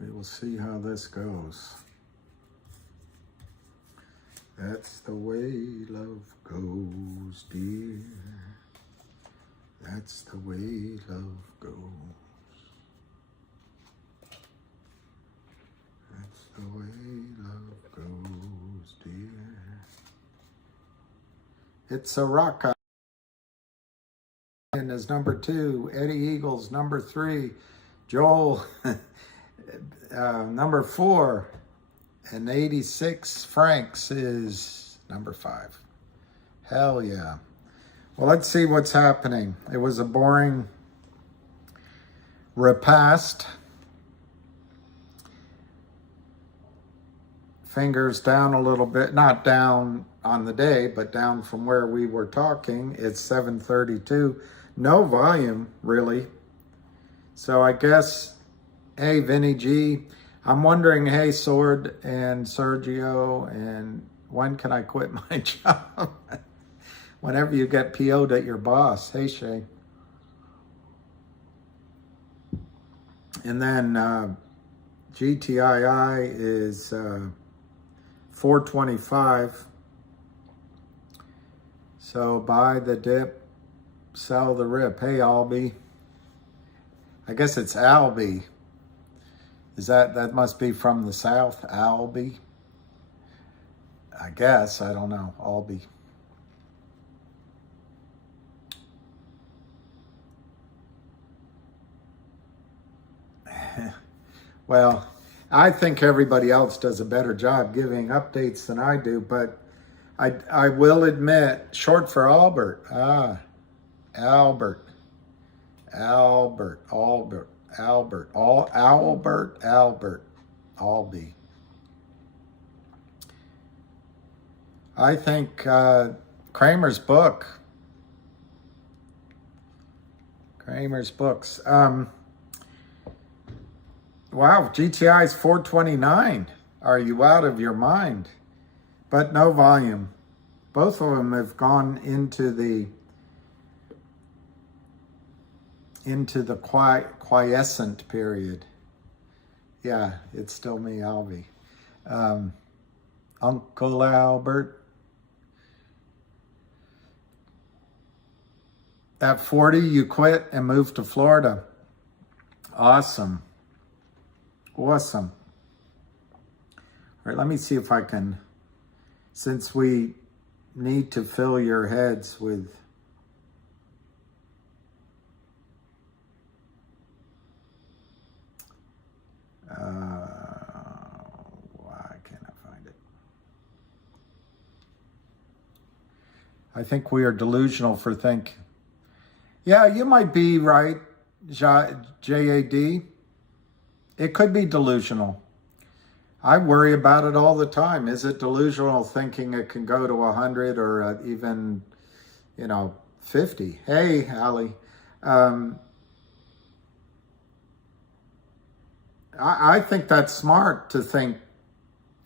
We will see how this goes. That's the way love goes, dear. That's the way love goes. That's the way love goes, dear. It's a rock. And is number 2, Eddie Eagles number 3, Joel number 4, and 86 Franks is number 5. Hell yeah. Well, let's see what's happening. It was a boring repast. Fingers down a little bit, not down on the day, but down from where we were talking. It's 7:32. No volume, really. So I guess, hey, Vinny G, I'm wondering, hey, Sword and Sergio, and when can I quit my job? Whenever you get PO'd at your boss. Hey, Shay. And then GTII is 425. So buy the dip, sell the rip. Hey, Albie. I guess it's Albie. That must be from the South, Albie? I guess, I don't know, Albie. Well, I think everybody else does a better job giving updates than I do, but I will admit, short for Albert. Albert, Albie. I think Kramer's books. Wow, GTI is 429. Are you out of your mind? But no volume. Both of them have gone into the quiescent period. Yeah, it's still me, Albie. Uncle Albert. At 40, you quit and moved to Florida. Awesome. Awesome. All right, let me see if I can, since we need to fill your heads with why can't I find it? I think we are delusional for thinking. Yeah, you might be right, JAD. It could be delusional. I worry about it all the time. Is it delusional thinking it can go to 100 or even, 50? Hey, Allie. I think that's smart to think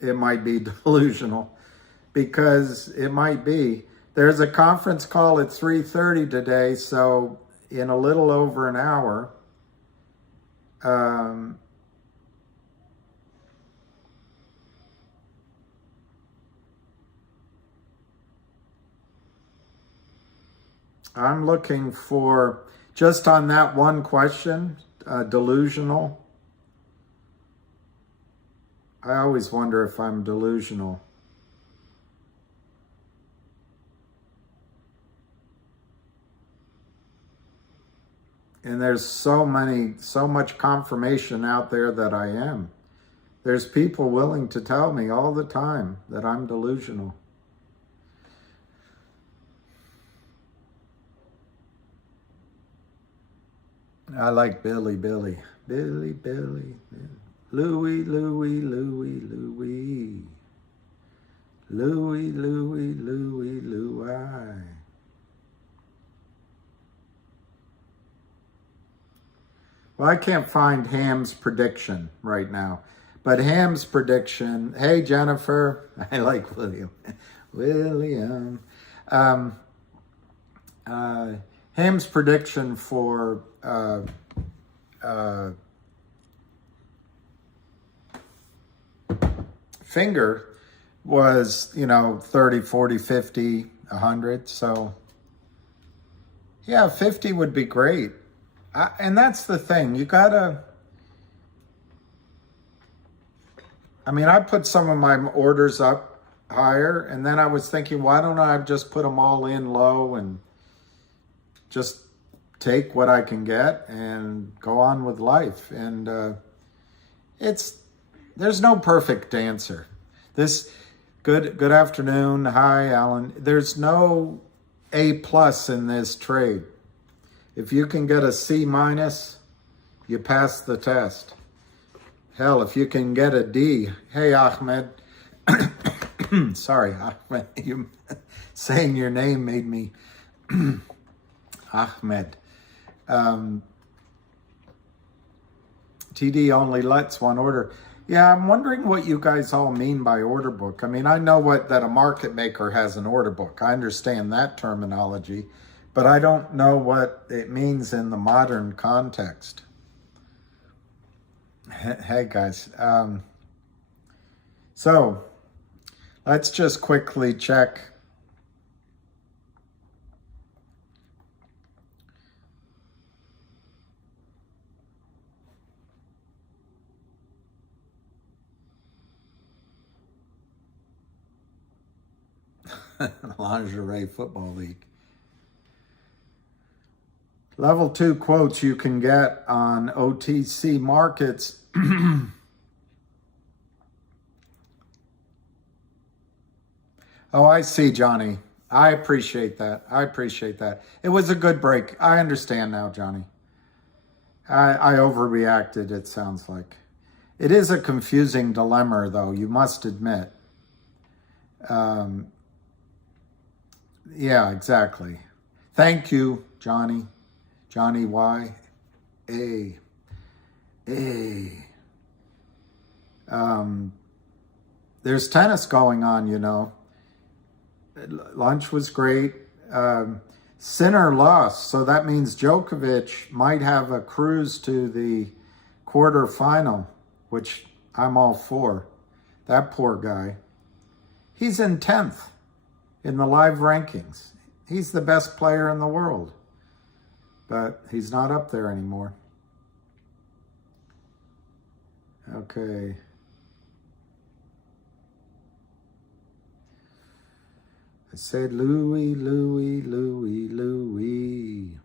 it might be delusional, because it might be. There's a conference call at 3:30 today, so in a little over an hour, I'm looking for, just on that one question, delusional. I always wonder if I'm delusional. And there's so much confirmation out there that I am. There's people willing to tell me all the time that I'm delusional. I like Billy. Louie. Well, I can't find Ham's prediction right now. But Ham's prediction, hey, Jennifer. I like William. Ham's prediction for Fenger was, you know, 30, 40, 50, 100. So yeah, 50 would be great. And that's the thing. You gotta, I mean, I put some of my orders up higher, and then I was thinking, why don't I just put them all in low and just take what I can get and go on with life. And there's no perfect answer. Good afternoon. Hi, Alan. There's no A+ in this trade. If you can get a C-, you pass the test. Hell, if you can get a D. Hey, Ahmed. Sorry, Ahmed. You saying your name made me Ahmed. TD only lets one order. Yeah, I'm wondering what you guys all mean by order book. I mean, I know that a market maker has an order book. I understand that terminology, but I don't know what it means in the modern context. Hey guys. So let's just quickly check. Lingerie Football League. Level 2 quotes you can get on OTC markets. Oh, I see, Johnny. I appreciate that. I appreciate that. It was a good break. I understand now, Johnny. I overreacted, it sounds like. It is a confusing dilemma, though, you must admit. Yeah, exactly. Thank you, Johnny. Johnny Y. A. There's tennis going on, you know. Lunch was great. Sinner lost, so that means Djokovic might have a cruise to the quarterfinal, which I'm all for. That poor guy. He's in 10th in the live rankings. He's the best player in the world, but he's not up there anymore. Okay. I said Louis, Louis, Louis, Louis.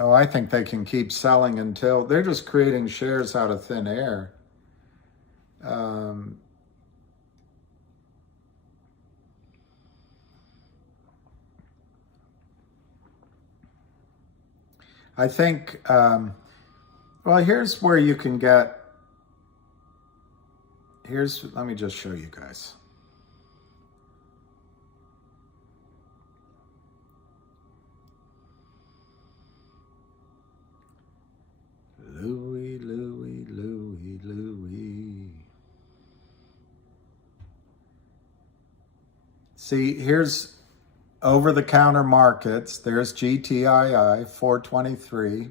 Oh, I think they can keep selling until they're just creating shares out of thin air. I think, well, here's where you can get, let me just show you guys. Louis, Louis, Louis, Louis. See, here's over-the-counter markets. There's GTII, 423.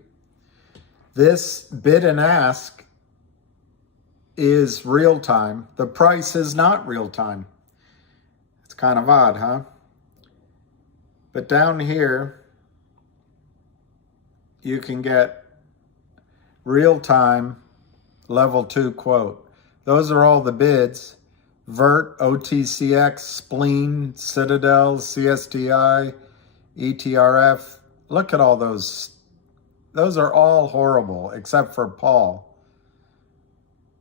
This bid and ask is real time. The price is not real time. It's kind of odd, huh? But down here, you can get real time level 2 quote. Those are all the bids. Vert, OTCX, Spleen, Citadel, CSTI, ETRF. Look at all those. Those are all horrible except for Paul.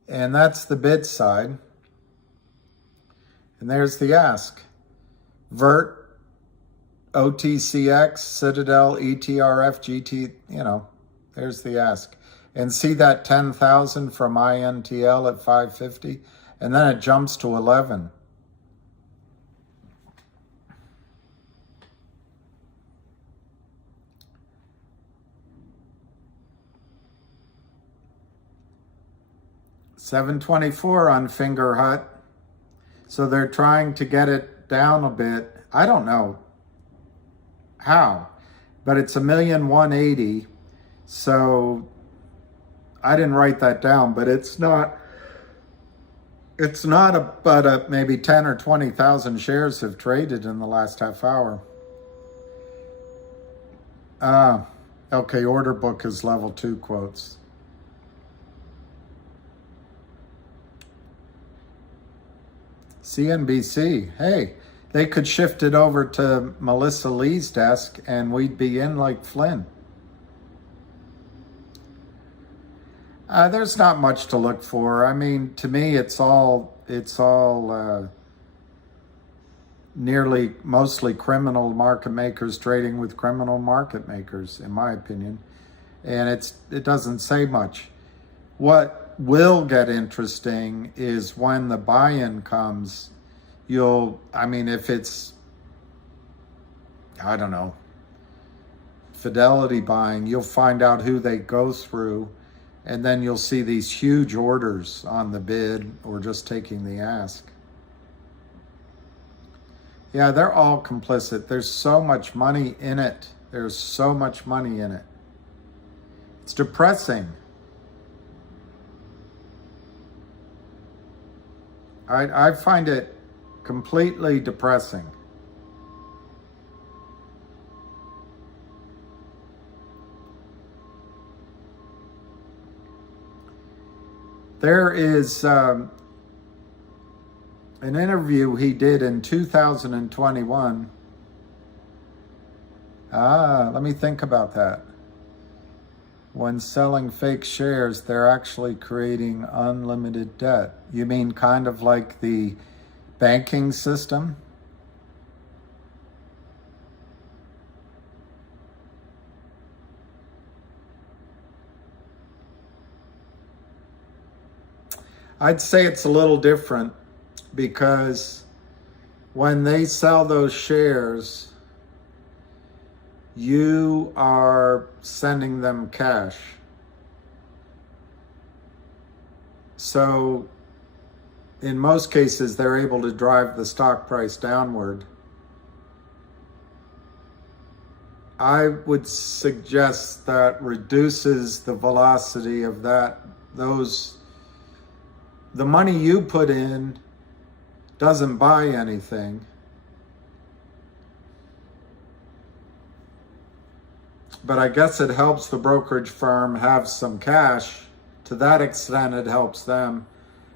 And that's the bid side. And there's the ask. Vert, OTCX, Citadel, ETRF, GT, you know, there's the ask. And see that 10,000 from INTL at 550? And then it jumps to 11. $724 on Fenger Hut. So they're trying to get it down a bit. I don't know how, but it's 1,180,000. So I didn't write that down, but it's not but maybe 10 or 20,000 shares have traded in the last half hour. Okay, order book is level 2 quotes. CNBC, hey, they could shift it over to Melissa Lee's desk and we'd be in like Flynn. There's not much to look for. I mean, to me, it's all mostly criminal market makers trading with criminal market makers, in my opinion. And it doesn't say much. What will get interesting is when the buy-in comes, if it's, I don't know, Fidelity buying, you'll find out who they go through, and then you'll see these huge orders on the bid or just taking the ask. Yeah, they're all complicit. There's so much money in it. There's so much money in it. It's depressing. I find it completely depressing. There is an interview he did in 2021. Let me think about that. When selling fake shares, they're actually creating unlimited debt. You mean kind of like the banking system? I'd say it's a little different because when they sell those shares, you are sending them cash. So in most cases, they're able to drive the stock price downward. I would suggest that reduces the velocity of the money you put in doesn't buy anything. But I guess it helps the brokerage firm have some cash. To that extent, it helps them.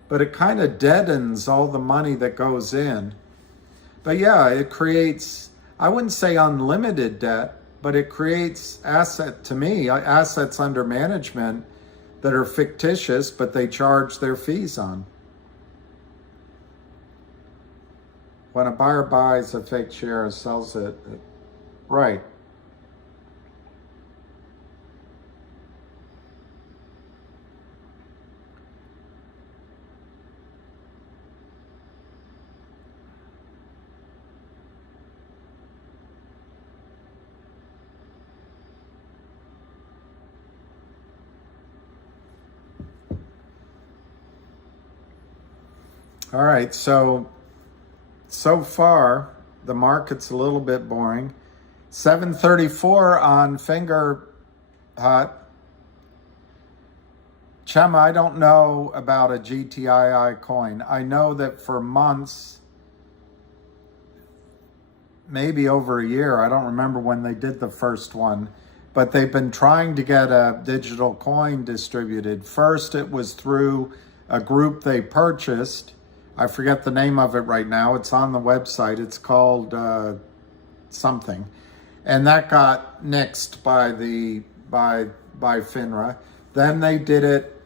But it kind of deadens all the money that goes in. But yeah, it creates, I wouldn't say unlimited debt, but it creates assets under management that are fictitious, but they charge their fees on. When a buyer buys a fake share and sells it, right. All right, so far, the market's a little bit boring. 734 on Fenger hot. Chema, I don't know about a GTII coin. I know that for months, maybe over a year, I don't remember when they did the first one, but they've been trying to get a digital coin distributed. First, it was through a group they purchased. I forget the name of it right now. It's on the website. It's called something. And that got nixed by FINRA. Then they did it.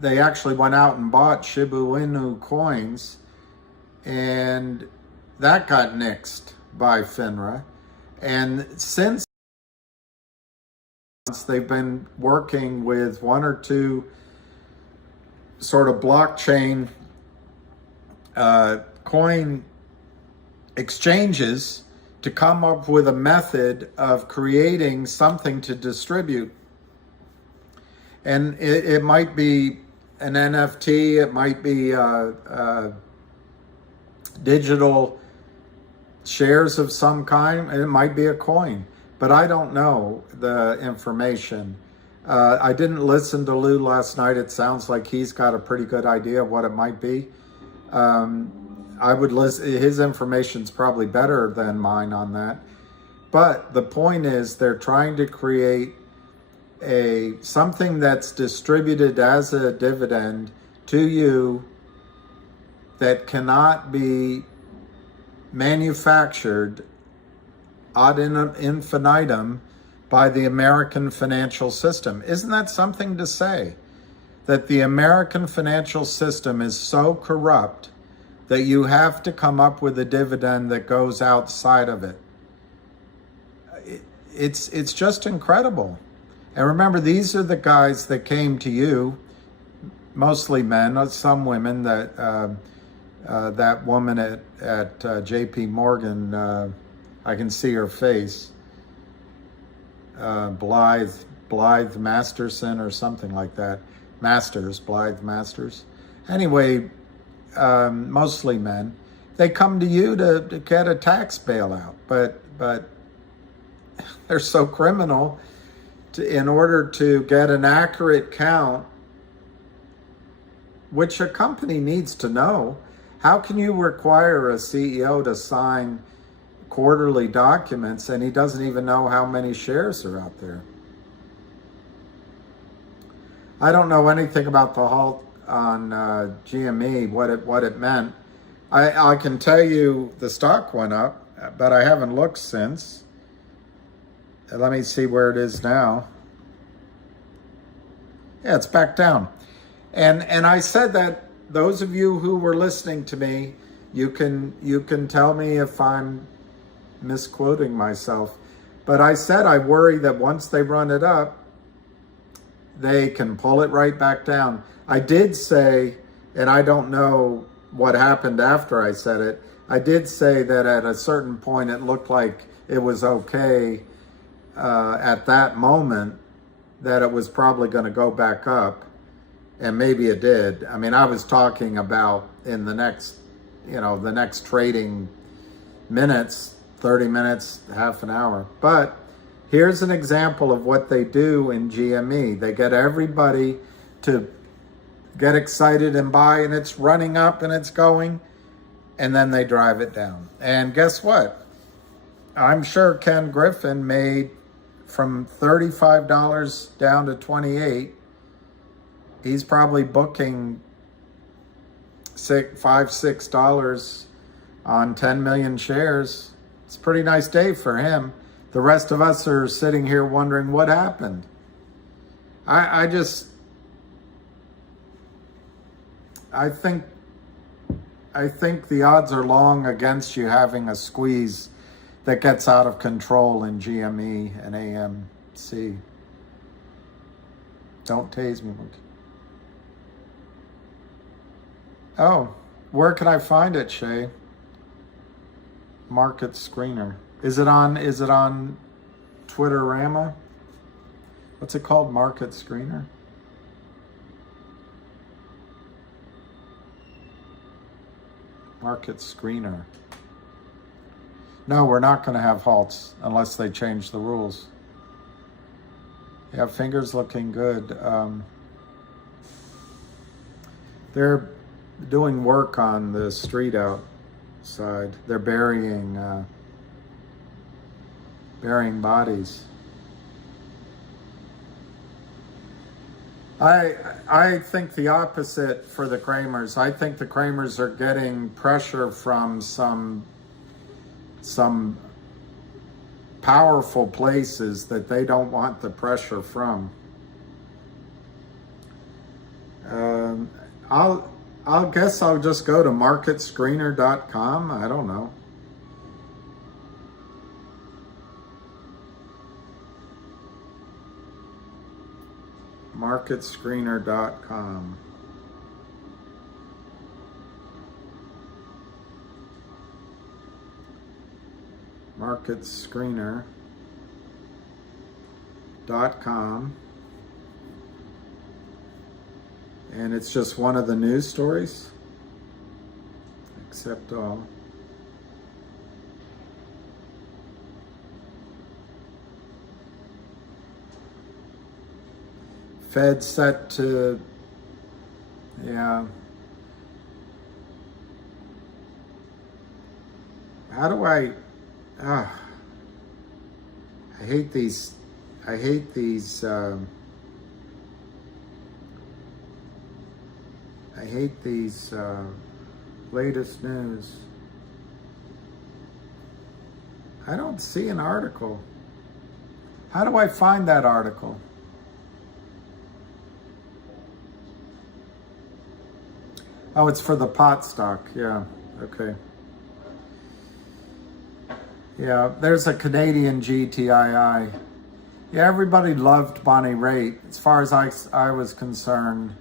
They actually went out and bought Shiba Inu coins, and that got nixed by FINRA. And since they've been working with one or two sort of blockchain coin exchanges to come up with a method of creating something to distribute. And it might be an NFT, it might be digital shares of some kind, and it might be a coin. But I don't know the information. I didn't listen to Lou last night. It sounds like he's got a pretty good idea of what it might be. I would listen. His information's probably better than mine on that. But the point is, they're trying to create something that's distributed as a dividend to you that cannot be manufactured ad infinitum by the American financial system. Isn't that something to say? That the American financial system is so corrupt that you have to come up with a dividend that goes outside of it. It's just incredible. And remember, these are the guys that came to you, mostly men, some women. That woman at JP Morgan, I can see her face, Blythe Masterson or something like that. Blythe Masters. Anyway, mostly men. They come to you to get a tax bailout, but they're so criminal. In order to get an accurate count, which a company needs to know, how can you require a CEO to sign quarterly documents and he doesn't even know how many shares are out there? I don't know anything about the halt on GME, what it meant. I can tell you the stock went up, but I haven't looked since. Let me see where it is now. Yeah, it's back down. And I said that those of you who were listening to me, you can tell me if I'm misquoting myself. But I said I worry that once they run it up, they can pull it right back down. I did say, and I don't know what happened after I said it, I did say that at a certain point it looked like it was okay at that moment, that it was probably going to go back up, and maybe it did. I mean, I was talking about in the next trading minutes, 30 minutes, half an hour. But here's an example of what they do in GME. They get everybody to get excited and buy, and it's running up and it's going, and then they drive it down. And guess what? I'm sure Ken Griffin made from $35 down to $28. He's probably booking $6 on 10 million shares. It's a pretty nice day for him. The rest of us are sitting here wondering what happened. I think the odds are long against you having a squeeze that gets out of control in GME and AMC. Don't tase me. Oh, where can I find it, Shay? Market Screener. Is it on Twitterama? What's it called? Market Screener? Market Screener. No, we're not going to have halts unless they change the rules. Yeah, Fenger's looking good. They're doing work on the street outside. They're burying bodies. I think the opposite for the Kramers. I think the Kramers are getting pressure from some powerful places that they don't want the pressure from. I'll guess I'll just go to marketscreener.com. I don't know. Marketscreener.com. Marketscreener.com. And it's just one of the news stories. Accept all. Fed set to, yeah. How do I hate these, I hate these, I hate these latest news. I don't see an article. How do I find that article? Oh, it's for the pot stock. Yeah, okay. Yeah, there's a Canadian GTII. Yeah, everybody loved Bonnie Raitt. As far as I was concerned,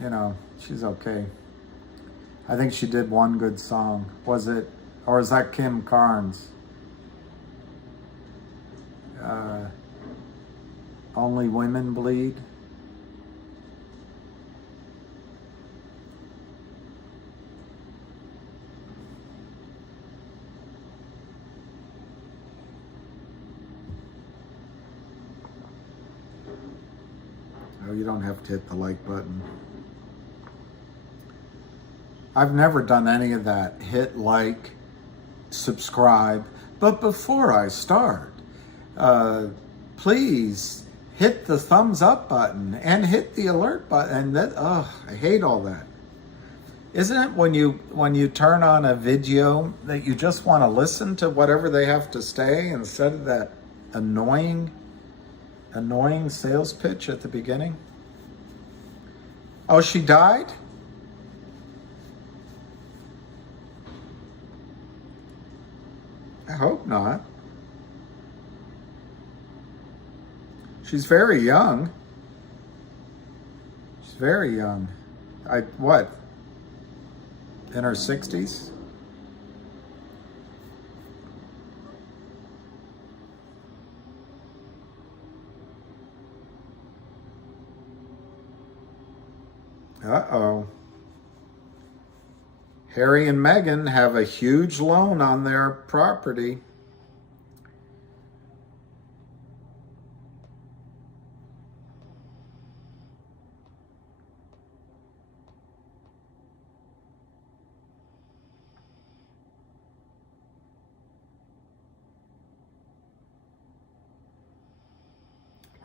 you know, she's okay. I think she did one good song. Was it, or is that Kim Carnes? Only Women Bleed. Oh, you don't have to hit the like button. I've never done any of that. Hit like, subscribe. But before I start, please hit the thumbs up button and hit the alert button. I hate all that. Isn't it when you turn on a video that you just want to listen to whatever they have to say instead of that annoying sales pitch at the beginning? Oh, she died? I hope not. She's very young. She's very young. What? In her 60s? Uh-oh. Harry and Meghan have a huge loan on their property.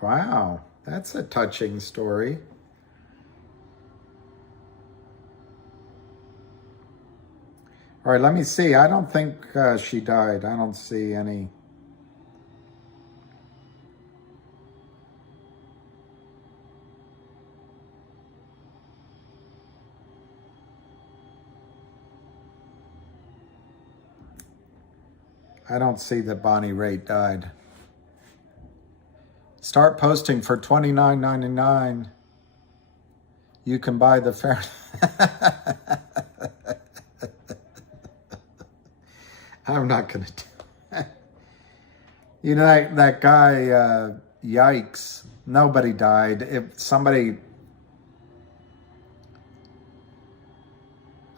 Wow, that's a touching story. All right, let me see. I don't think she died. I don't see any. I don't see that Bonnie Raitt died. Start posting for $29.99. You can buy the fair. I'm not going to do that. You know, that guy, yikes, nobody died. If somebody...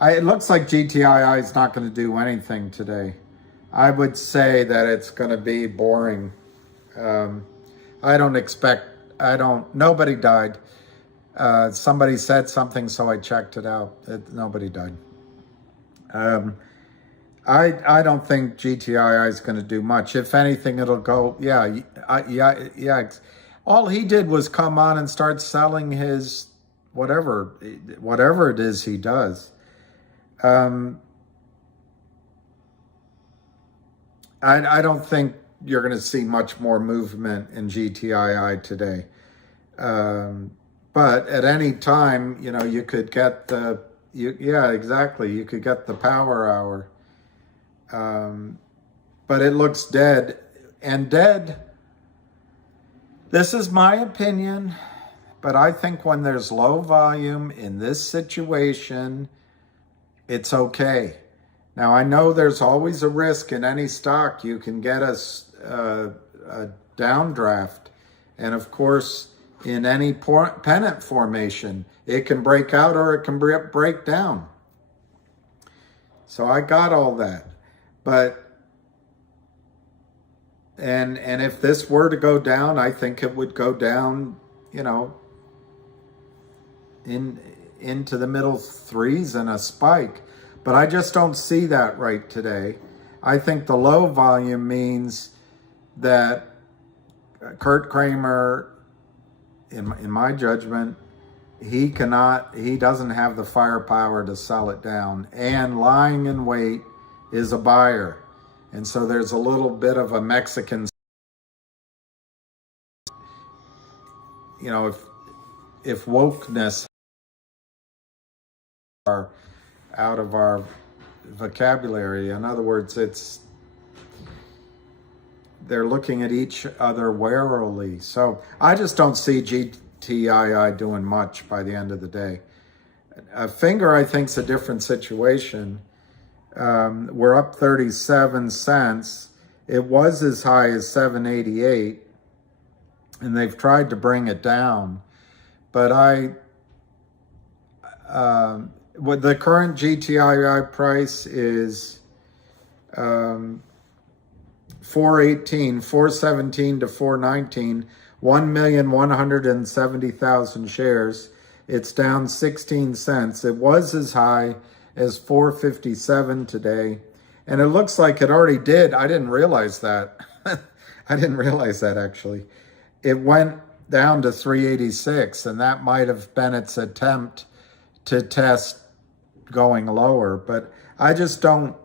it looks like GTII is not going to do anything today. I would say that it's going to be boring. Nobody died. Somebody said something, so I checked it out. Nobody died. I don't think GTII is going to do much. If anything, it'll go, yeah. All he did was come on and start selling his whatever it is he does. I don't think you're going to see much more movement in GTII today. But at any time, you know, you could get you could get the power hour. But it looks dead. And dead, this is my opinion, but I think when there's low volume in this situation, it's okay. Now, I know there's always a risk in any stock. You can get a downdraft. And of course, in any pennant formation, it can break out or it can break down. So I got all that. But And if this were to go down, I think it would go down, you know, into the middle threes and a spike. But I just don't see that right today. I think the low volume means that Kurt Kramer, in my judgment, he doesn't have the firepower to sell it down. And lying in wait is a buyer. And so there's a little bit of a Mexican, you know, if wokeness are out of our vocabulary, in other words, they're looking at each other warily. So I just don't see GTII doing much by the end of the day. Fenger, I think, is a different situation. We're up 37 cents. It was as high as 7.88, and they've tried to bring it down. But what the current GTII price is 417 to 419, 1,170,000 shares. It's down 16 cents. It was as high as 457 today. And it looks like it already did. I didn't realize that. I didn't realize that, actually. It went down to 386, and that might have been its attempt to test going lower. But I didn't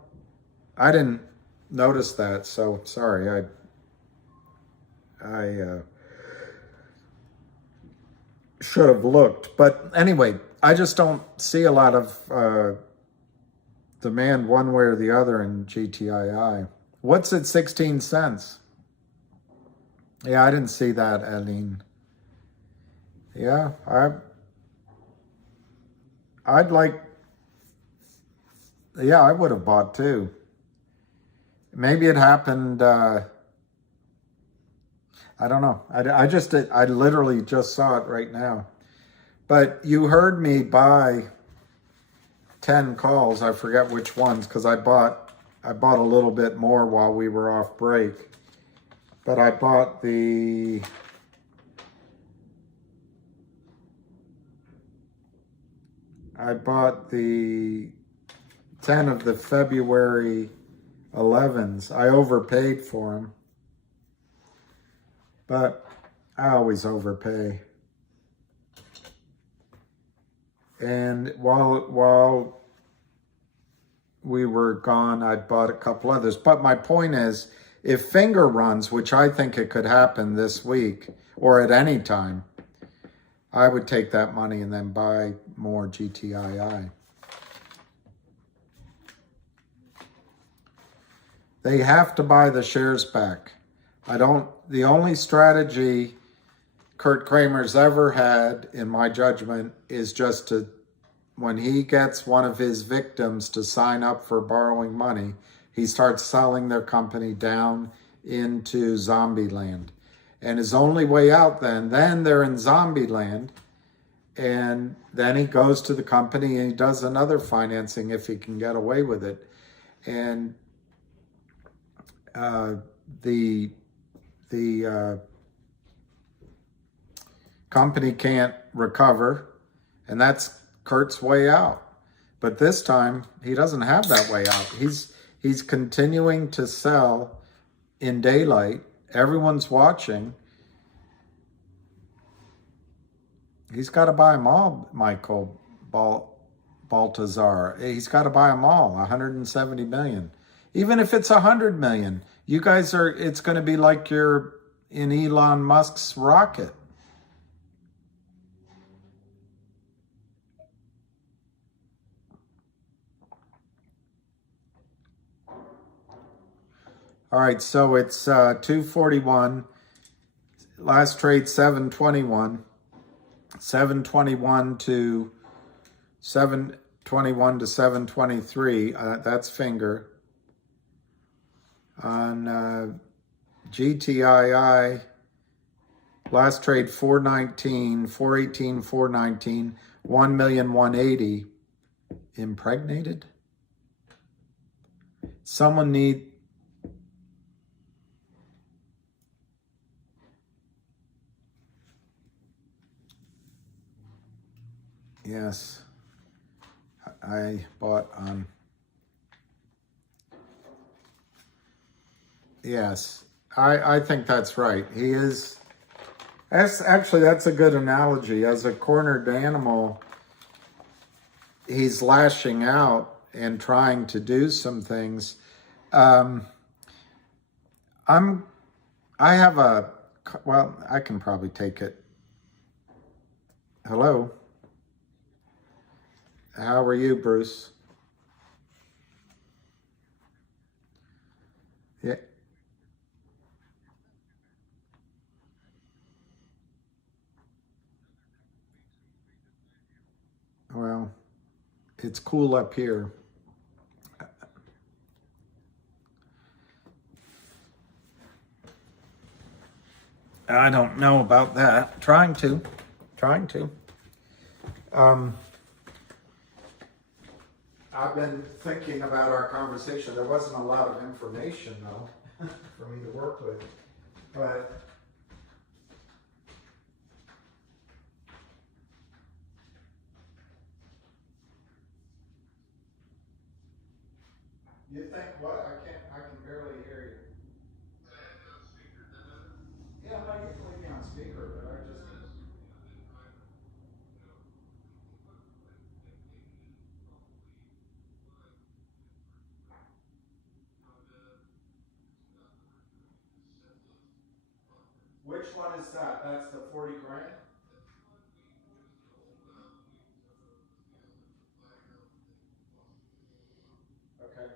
notice that. So sorry. I should have looked. But anyway, I just don't see a lot of demand one way or the other in GTII. What's at 16 cents? Yeah, I didn't see that, Aline. Yeah, I'd like, yeah, I would have bought too. Maybe it happened, I don't know. I literally just saw it right now. But you heard me buy 10 calls. I forget which ones, because I bought a little bit more while we were off break. But I bought the I bought the 10 of the February 11s. I overpaid for them, but I always overpay. And while we were gone, I bought a couple others. But my point is, if Fenger runs, which I think it could happen this week or at any time, I would take that money and then buy more GTII. They have to buy the shares back. The only strategy Kurt Kramer's ever had, in my judgment, is just to, when he gets one of his victims to sign up for borrowing money, he starts selling their company down into zombie land. And his only way out then they're in zombie land. And then he goes to the company and he does another financing if he can get away with it. And the company can't recover, and that's Kurt's way out. But this time he doesn't have that way out. He's continuing to sell in daylight. Everyone's watching. He's got to buy them all, Michael Baltazar. He's got to buy them all, 170 million. Even if it's 100 million, you guys it's going to be like you're in Elon Musk's rocket. All right, so it's 241. Last trade 721. 721 to 723. That's Fenger. On GTII, last trade 419, 418, 419, 1,180,000 impregnated. Someone this. I bought on, yes, I think that's right. He is, that's a good analogy. As a cornered animal, he's lashing out and trying to do some things. I have a, well, I can probably take it. Hello. How are you, Bruce? Yeah. Well, it's cool up here. I don't know about that. Trying to. Um, I've been thinking about our conversation. There wasn't a lot of information, though, for me to work with. But you think what? I can barely hear you. Yeah, no, you can leave me on speaker, but I just. Which one is that? That's the 40 grand? Okay.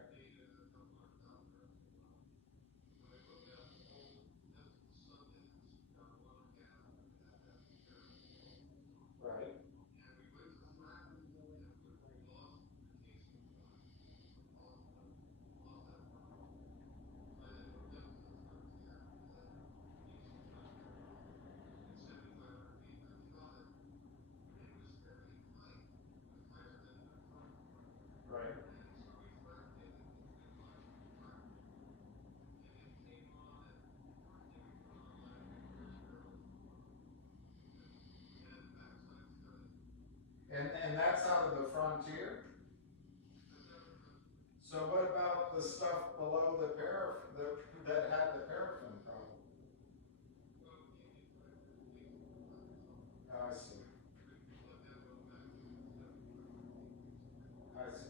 Right. Right. And that's out of the Frontier? So what about the stuff below the that had the paraffin problem? Oh, I see. I see.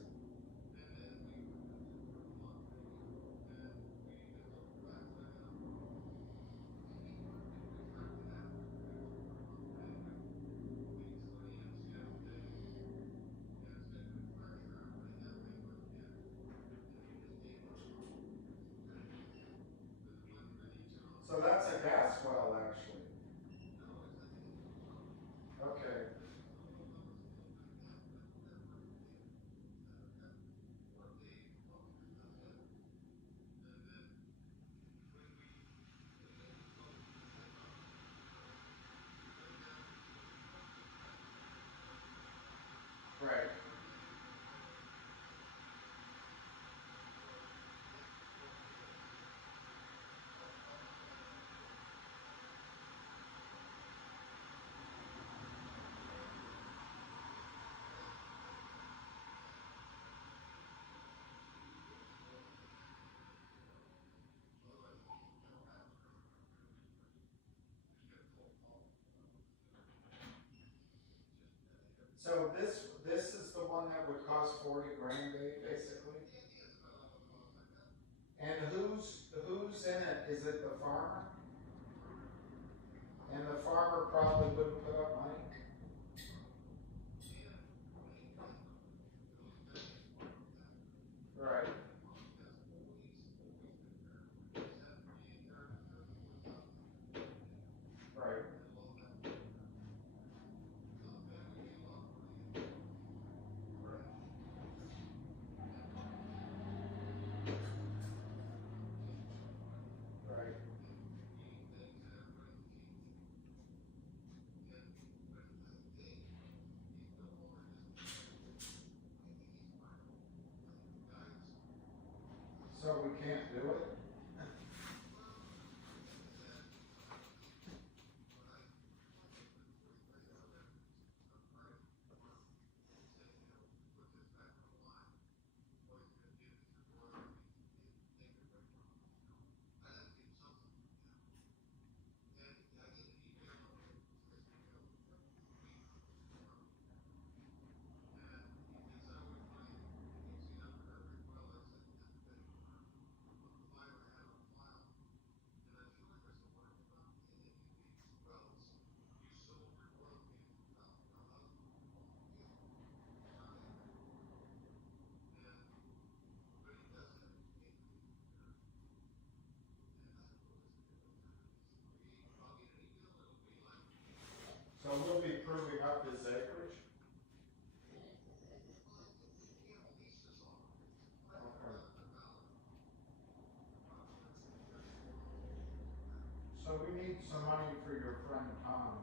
So that's a gas well, actually. Okay. Right. So this is the one that would cost 40 grand, basically. And who's in it? Is it the farmer? And the farmer probably wouldn't put up money. Right. Right. Right. So we can't do it. So we need some money for your friend Tom.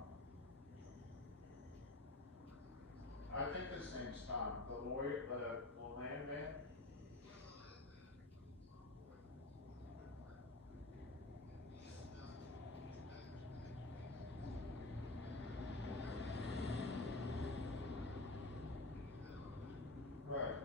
I think his name's Tom, the lawyer, the landman. Right.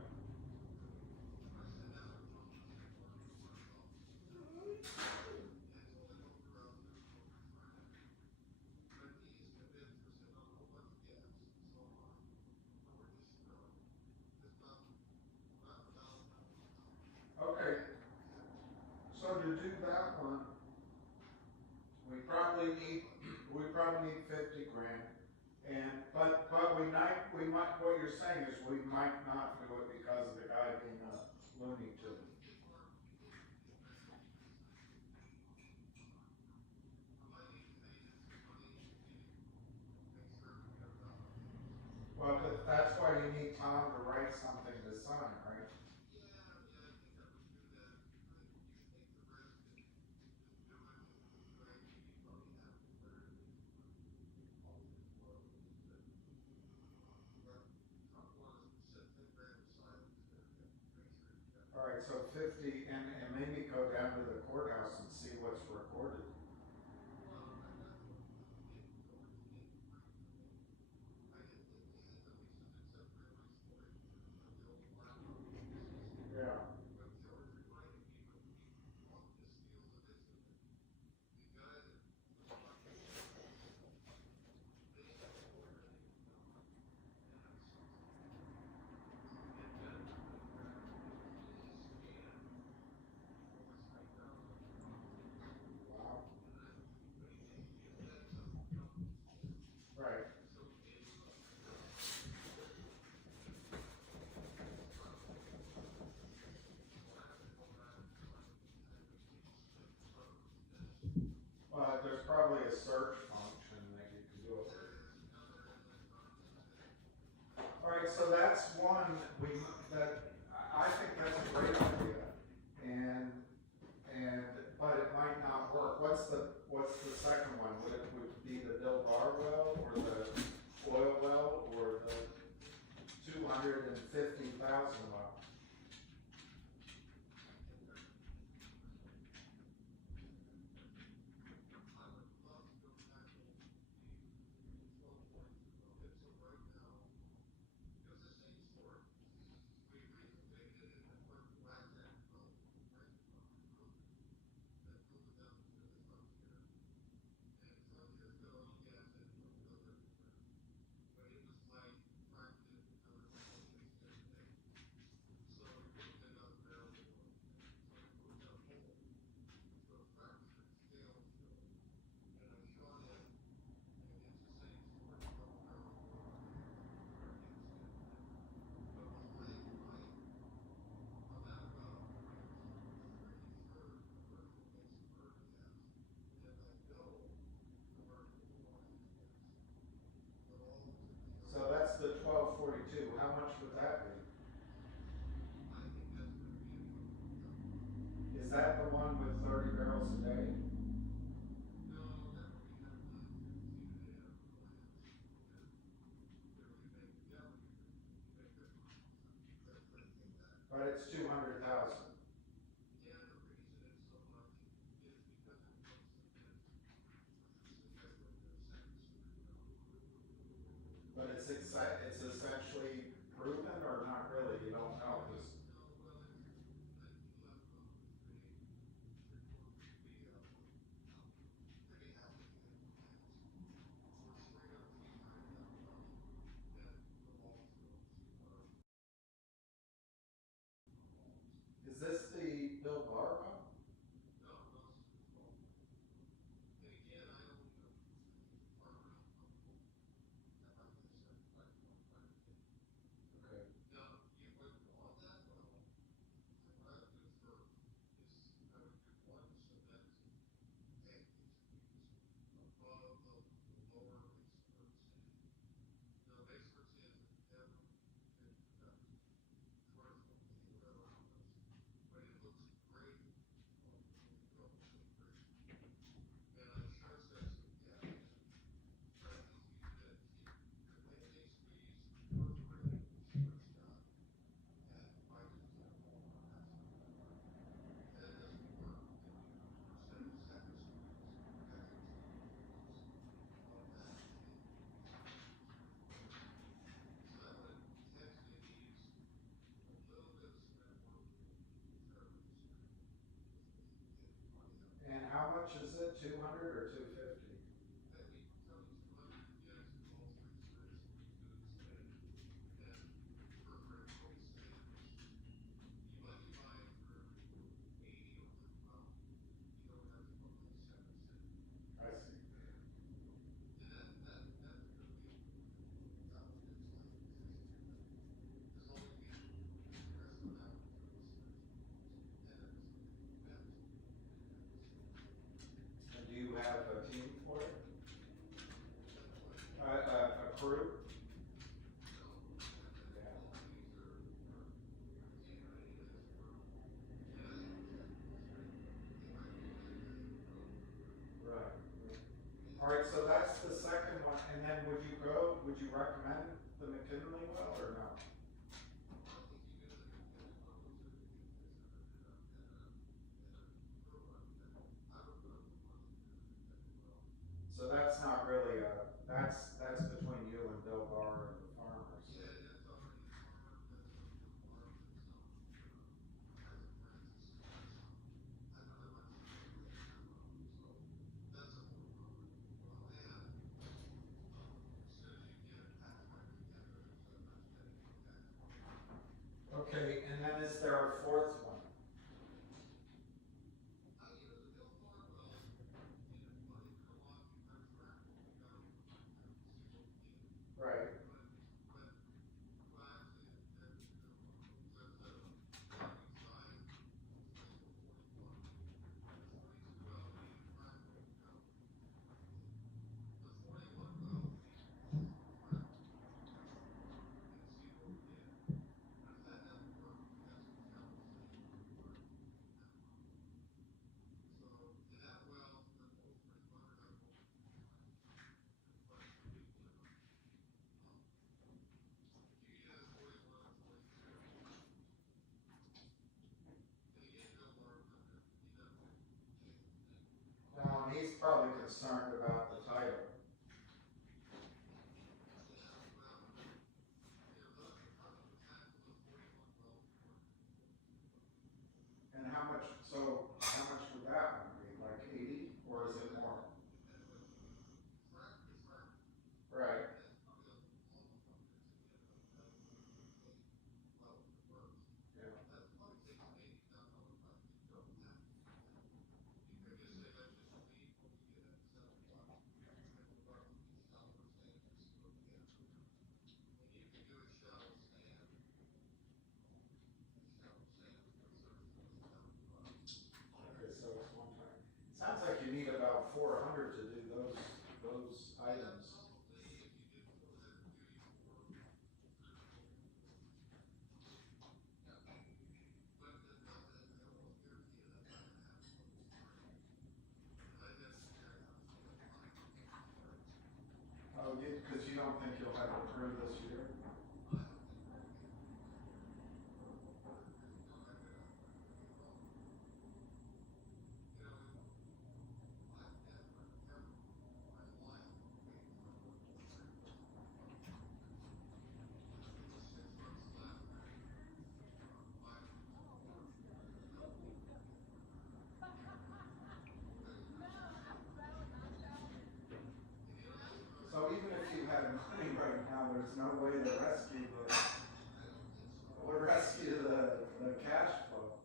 Okay. So to do that one, we probably need 50 grand. And but we might what you're saying is we might not do it because of the guy being a Looney Tune. Well, that's why you need Tom to write something to sign, right? All right, so 50, and maybe go down to the courthouse and see what's recorded. Yeah. Wow. Right. There's probably a search function that you can do it with. All right, so that's one that I think that's a great idea, and but it might not work. What's the second one? Would it be the Bill Barr well, or the oil well, or the 250,000 well? So that's the 1242. How much would that be? Is that the one with 30 barrels a day? But it's 200,000. But it's essentially proven or not really? You don't know this. much is it? 200 or 250? I see. And do you have a team for it? A crew? Yeah. Right. All right, so that's the second one. And then would you recommend the McKinley well or no? So that's not really that's between you and Bill Barr and the farmers. Okay, and then is there a fourth one? Right. Now, he's probably concerned about the title. And how much would that one be? Like 80, or is it more? Right. Yeah. Okay, so it's one time. It sounds like you need about 400 to do those items. Oh, because you don't think you'll have a crew this year? So even if you had money right now, there's no way to rescue the cash flow.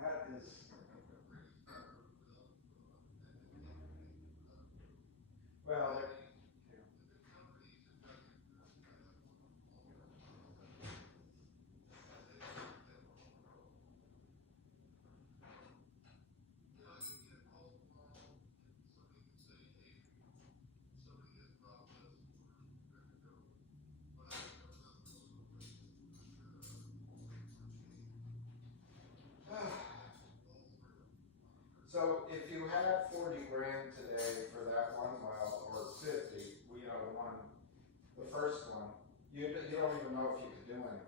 That is, well, yeah. So if you had 40 grand today for that one well, or 50, the first one, you don't even know if you could do anything.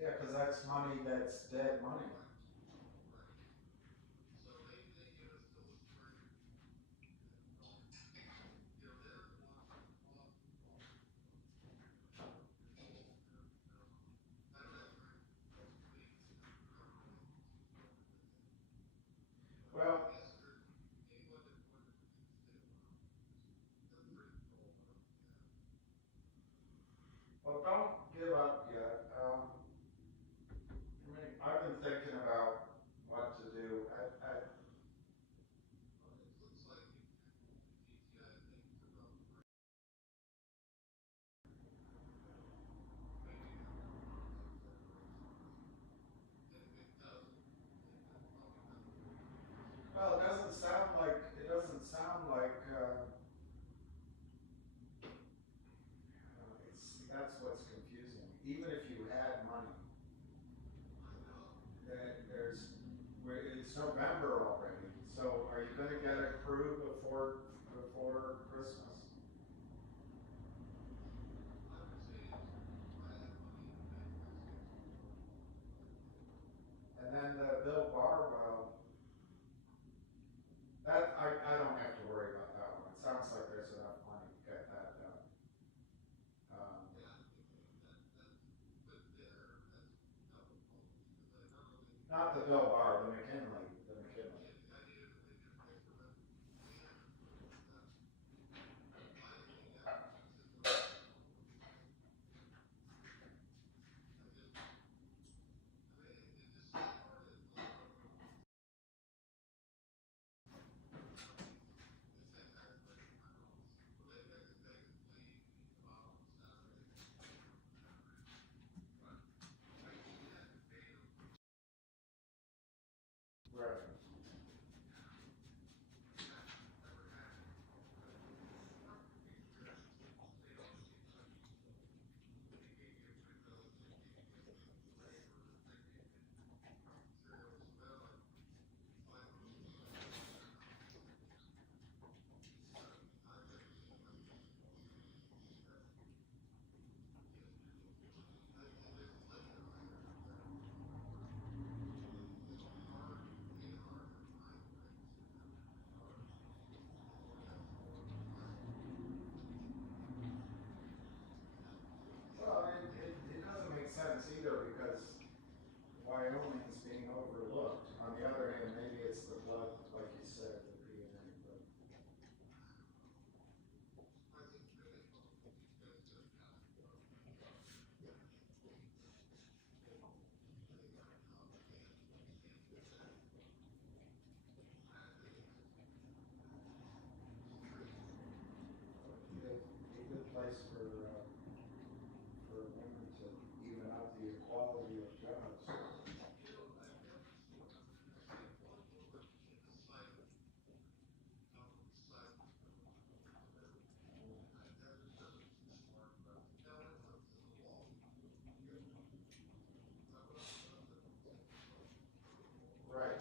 Yeah, because that's money that's dead money. Well, well, don't give up yet. I mean, I've been thinking about what to do. Well, that's what's confusing. Even if you had money, that it's November already. So are you going to get a crew before Christmas? And then the Bill Barwell, that I don't have to worry about that one. It sounds like there's enough money to get that done. Um, Not the Bill Barr, the McKinley, the McKinley. Right. Well, it doesn't make sense either because Wyoming's being overlooked. On the other hand, maybe it's the blood, like you said, the DNA. But be a good place for women to even out the equality of jobs. Right.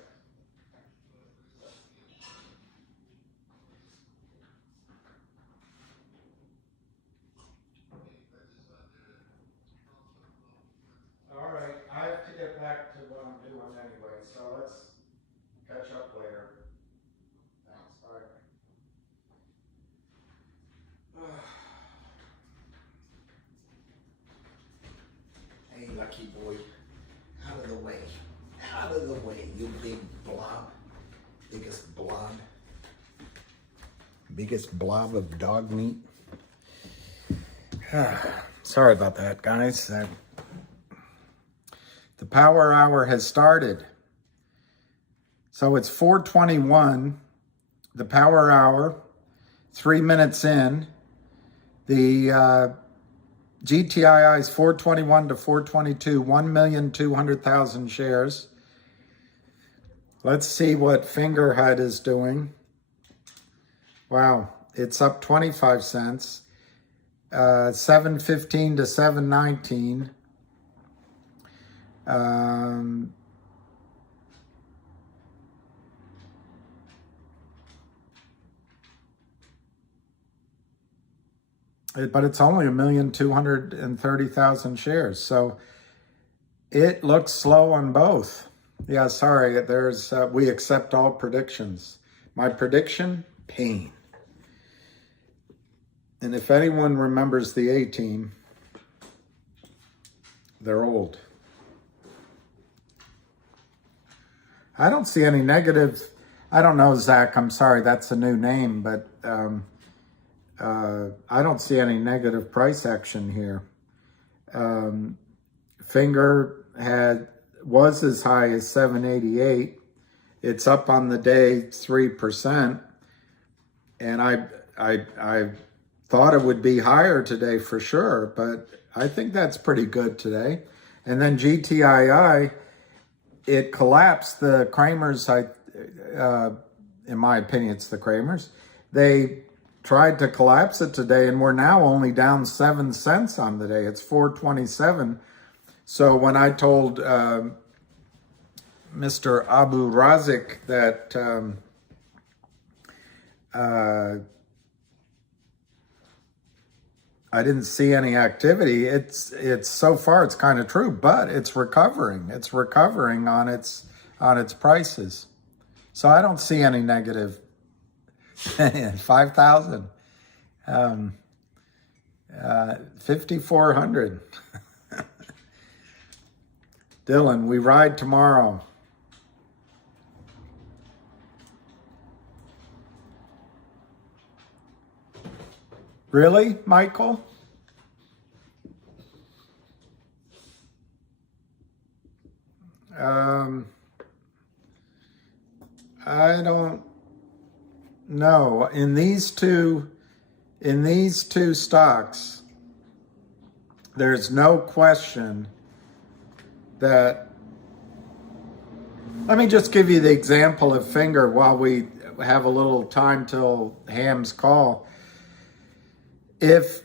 All right. I have to get back to what I'm doing anyway, so let's catch up later. Thanks. Bye. Hey, lucky boy. Out of the way. Out of the way, you big blob. Biggest blob. Biggest blob of dog meat. Sorry about that, guys. The power hour has started. So it's 4:21, the power hour, 3 minutes in. The GTII is 421 to 422, 1,200,000 shares. Let's see what Fenger is doing. Wow, it's up 25 cents. 715 to 719. But it's only 1,230,000 shares. So It looks slow on both. Yeah, sorry, there's we accept all predictions. My prediction, pain. And if anyone remembers the A-Team, they're old. I don't see any negative. I don't know, Zach, I'm sorry, that's a new name, but I don't see any negative price action here. Fenger was as high as 788. It's up on the day 3%, and I thought it would be higher today for sure, but I think that's pretty good today. And then GTII, it collapsed. The Kramers, in my opinion, it's the Kramers. They tried to collapse it today, and we're now only down 7 cents on the day. It's 427. So when I told Mr. Abu Razik that I didn't see any activity, it's so far it's kind of true, but it's recovering. It's recovering on its prices. So I don't see any negative. 5,000, 5,400. Dylan, we ride tomorrow. Really, Michael? I don't know. In these two stocks, there's no question that. Let me just give you the example of Fenger while we have a little time till Ham's call. If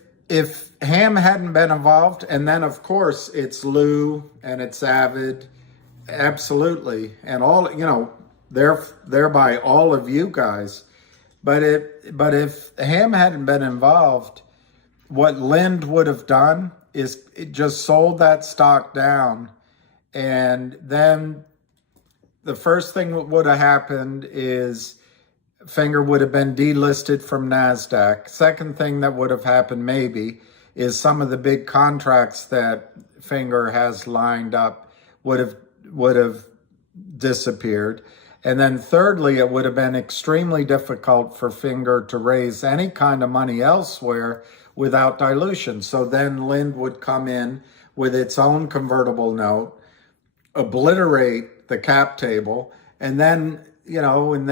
Ham hadn't been involved, and then of course it's Lou and it's Avid, absolutely, and all, you know, thereby all of you guys. But if Ham hadn't been involved, what Lind would have done is it just sold that stock down, and then the first thing that would have happened is Fenger would have been delisted from NASDAQ. Second thing that would have happened maybe is some of the big contracts that Fenger has lined up would have disappeared. And then thirdly, it would have been extremely difficult for Fenger to raise any kind of money elsewhere without dilution. So then Lind would come in with its own convertible note, obliterate the cap table, and then, in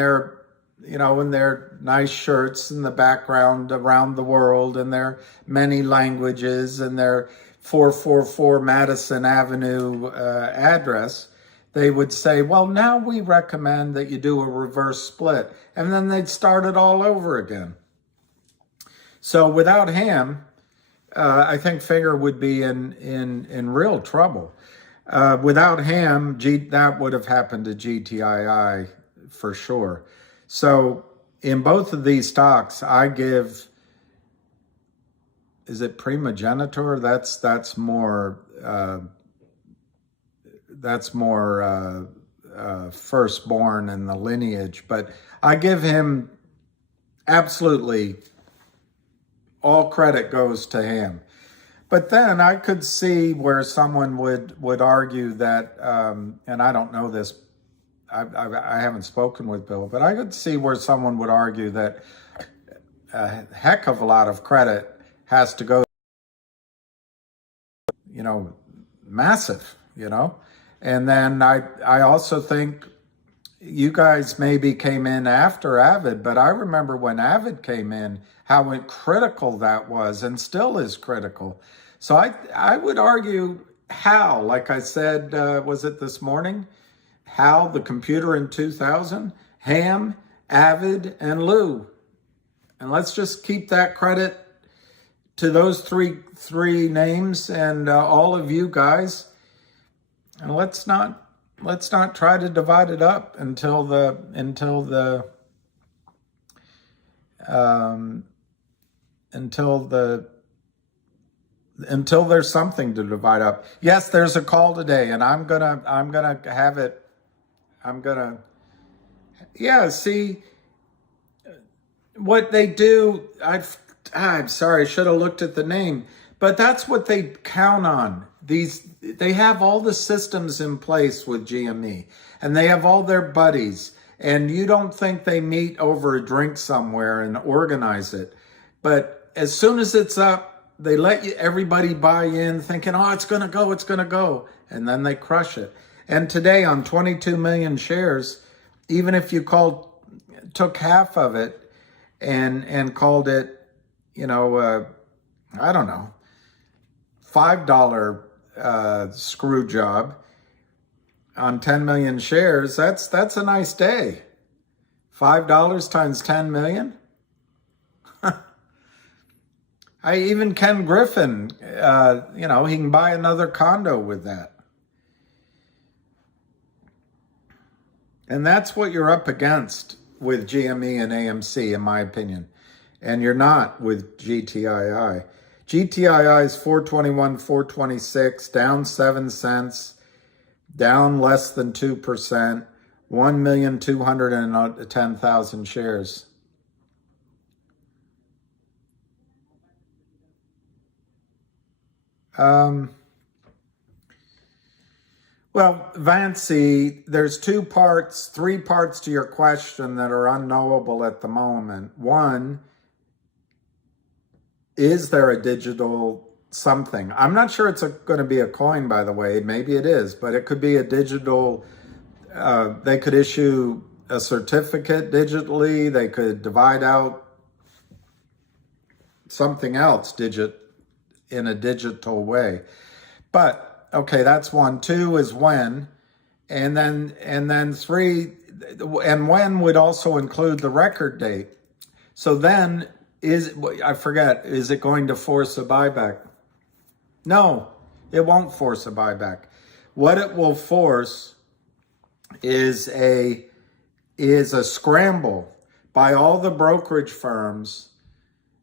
their nice shirts in the background around the world and their many languages and their 444 Madison Avenue address, they would say, well, now we recommend that you do a reverse split. And then they'd start it all over again. So without Ham, I think Fenger would be in real trouble. Without Ham, that would have happened to GTII for sure. So in both of these stocks, I give, is it primogenitor? That's more firstborn in the lineage, but I give him absolutely all credit goes to him. But then I could see where someone would argue that, and I don't know this, I haven't spoken with Bill, but I could see where someone would argue that a heck of a lot of credit has to go, massive, And then I also think you guys maybe came in after Avid, but I remember when Avid came in, how critical that was and still is critical. So I would argue Hal, like I said, was it this morning? Hal, the computer in 2000, Ham, Avid, and Lou. And let's just keep that credit to those three names and all of you guys. And let's not try to divide it up until the until there's something to divide up. Yes, there's a call today, and I'm gonna have it. Yeah, see what they do. I'm sorry, I should have looked at the name, but that's what they count on. They have all the systems in place with GME, and they have all their buddies, and you don't think they meet over a drink somewhere and organize it. But as soon as it's up, they let everybody buy in thinking, oh, it's going to go. And then they crush it. And today on 22 million shares, even if you took half of it and called it, I don't know, $5 screw job on 10 million shares, that's a nice day. $5 times 10 million. Even Ken Griffin, he can buy another condo with that. And that's what you're up against with GME and AMC, in my opinion. And you're not with GTII. GTII is 421, 426, down 7 cents, down less than 2%, 1,210,000 shares. Well, Vancy, there's 3 parts to your question that are unknowable at the moment. One, is there a digital something? I'm not sure it's going to be a coin, by the way. Maybe it is, but it could be a digital. They could issue a certificate digitally. They could divide out something else in a digital way. But okay, that's 1. 2 is when, and then 3, and when would also include the record date. So then I forget, is it going to force a buyback? No, it won't force a buyback. What it will force is a scramble by all the brokerage firms.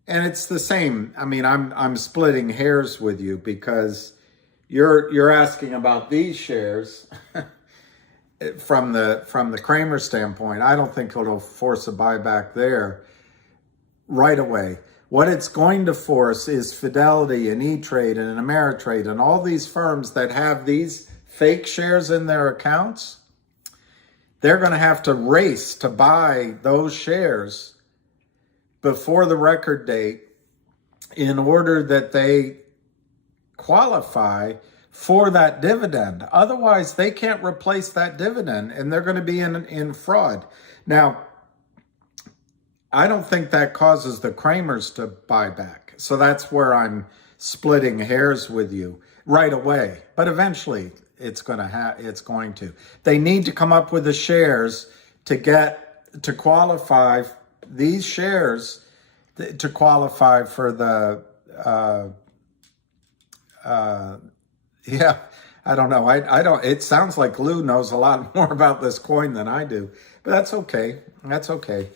And it's the same. I mean, I'm splitting hairs with you because you're asking about these shares from the Kramer standpoint. I don't think it'll force a buyback there right away. What it's going to force is Fidelity and E-Trade and Ameritrade and all these firms that have these fake shares in their accounts. They're going to have to race to buy those shares before the record date in order that they qualify for that dividend. Otherwise, they can't replace that dividend, and they're going to be in fraud. Now, I don't think that causes the Kramers to buy back. So that's where I'm splitting hairs with you right away. But eventually, it's going to. They need to come up with the shares to qualify these shares to qualify for the I don't know. I don't. It sounds like Lou knows a lot more about this coin than I do, but that's okay. That's okay.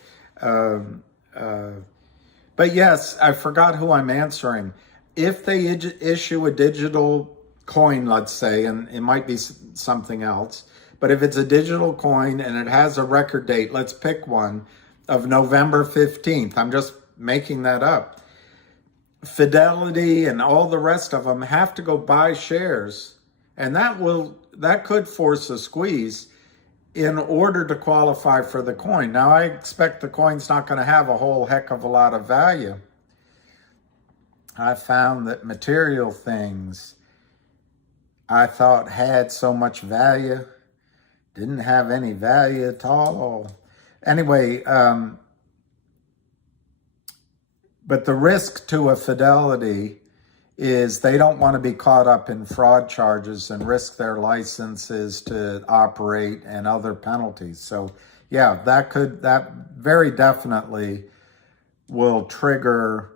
But yes, I forgot who I'm answering. If they issue a digital coin, let's say, and it might be something else, but if it's a digital coin and it has a record date, let's pick one of November 15th. I'm just making that up. Fidelity and all the rest of them have to go buy shares, and that could force a squeeze in order to qualify for the coin. Now, I expect the coin's not going to have a whole heck of a lot of value. I found that material things I thought had so much value didn't have any value at all. Anyway, but the risk to a Fidelity is they don't want to be caught up in fraud charges and risk their licenses to operate and other penalties. So yeah, that very definitely will trigger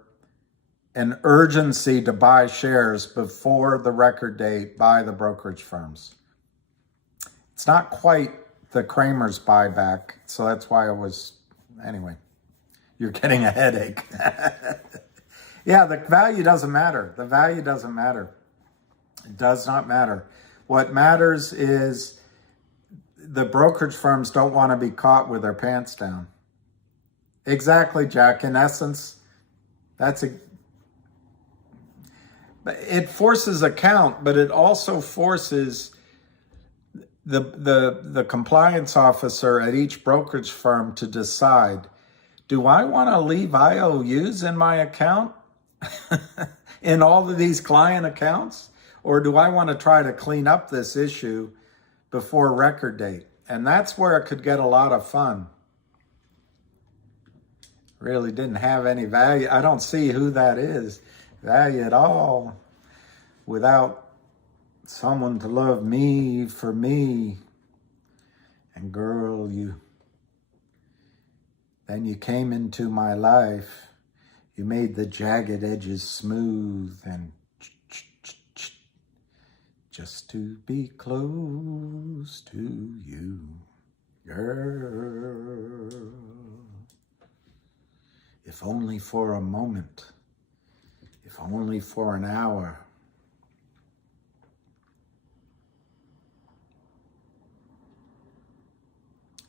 an urgency to buy shares before the record date by the brokerage firms. It's not quite the Kramer's buyback, so that's why anyway, you're getting a headache. Yeah, the value doesn't matter. The value doesn't matter. It does not matter. What matters is the brokerage firms don't want to be caught with their pants down. Exactly, Jack. In essence, it forces a count, but it also forces the compliance officer at each brokerage firm to decide, do I want to leave IOUs in my account in all of these client accounts? Or do I want to try to clean up this issue before record date? And that's where it could get a lot of fun. Really didn't have any value. I don't see who that is. Value at all without someone to love me for me. And girl, then you came into my life. You made the jagged edges smooth and just to be close to you, girl. If only for a moment, if only for an hour.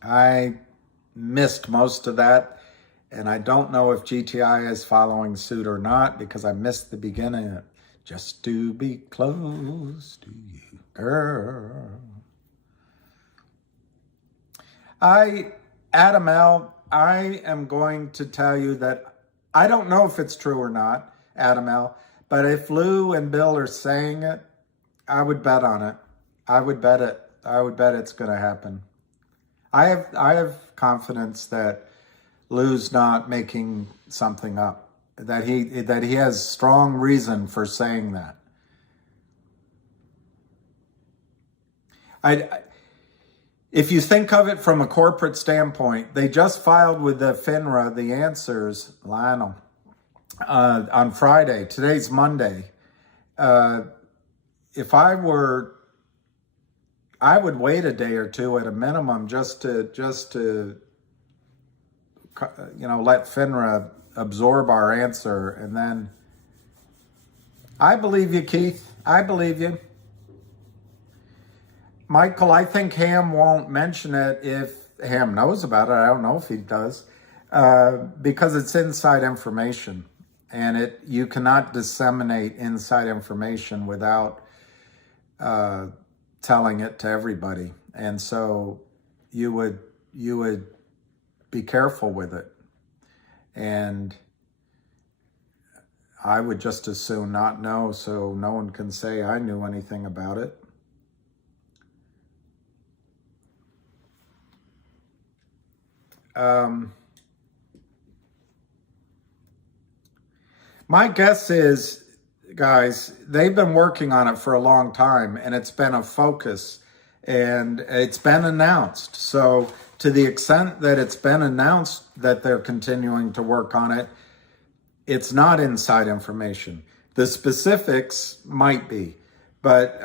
I missed most of that, and I don't know if GTI is following suit or not because I missed the beginning. Just to be close to you, girl. Adam L., I am going to tell you that I don't know if it's true or not, Adam L., but if Lou and Bill are saying it, I would bet on it. I would bet it. I would bet it's going to happen. I have confidence that Lou's not making something up. That he has strong reason for saying that. If you think of it from a corporate standpoint, they just filed with the FINRA the answers, Lionel, on Friday. Today's Monday. If I were, I would wait a day or two at a minimum just to let FINRA absorb our answer, and then I believe you, Keith. I believe you. Michael, I think Ham won't mention it if Ham knows about it. I don't know if he does, because it's inside information, and you cannot disseminate inside information without telling it to everybody. And so you would be careful with it. And I would just as soon not know, so no one can say I knew anything about it. My guess is, guys, they've been working on it for a long time, and it's been a focus, and it's been announced. So to the extent that it's been announced that they're continuing to work on it, it's not inside information. The specifics might be, but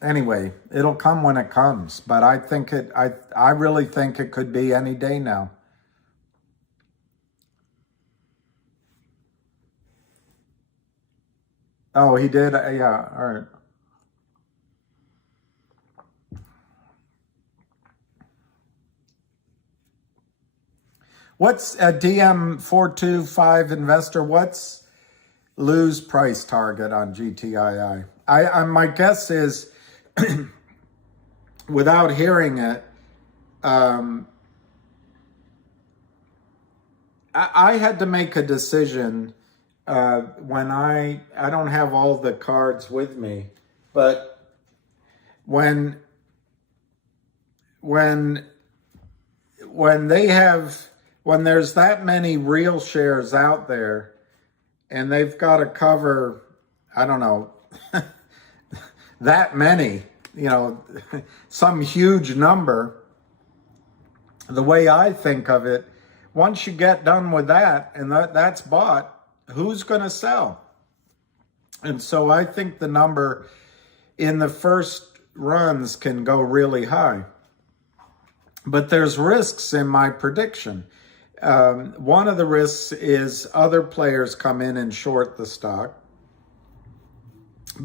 anyway, it'll come when it comes. But I really think it could be any day now. Oh, he did? Yeah, all right. What's a DM425 investor? What's Lou's price target on GTII? My guess is, without hearing it, I had to make a decision when I don't have all the cards with me, but when there's that many real shares out there and they've got to cover, I don't know, that many, some huge number, the way I think of it, once you get done with that and that's bought, who's going to sell? And so I think the number in the first runs can go really high. But there's risks in my prediction. One of the risks is other players come in and short the stock,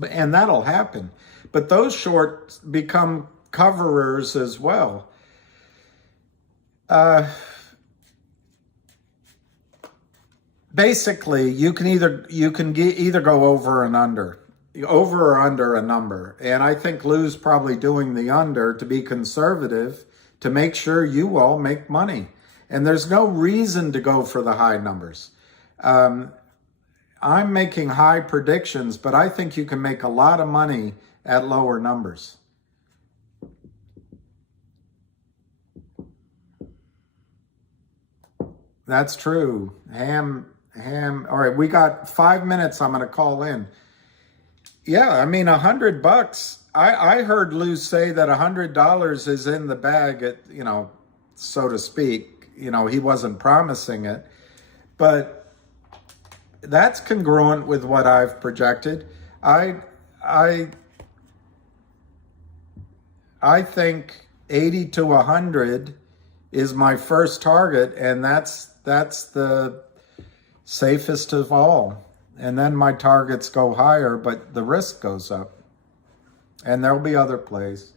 and that'll happen. But those shorts become coverers as well. Basically, you can either go over or under a number, and I think Lou's probably doing the under to be conservative to make sure you all make money. And there's no reason to go for the high numbers. I'm making high predictions, but I think you can make a lot of money at lower numbers. That's true. Ham. All right, we got 5 minutes. I'm going to call in. Yeah, I mean, $100. I heard Lou say that $100 is in the bag, at, so to speak. He wasn't promising it, but that's congruent with what I've projected. I think 80 to 100 is my first target, and that's the safest of all. And then my targets go higher, but the risk goes up. And there'll be other plays.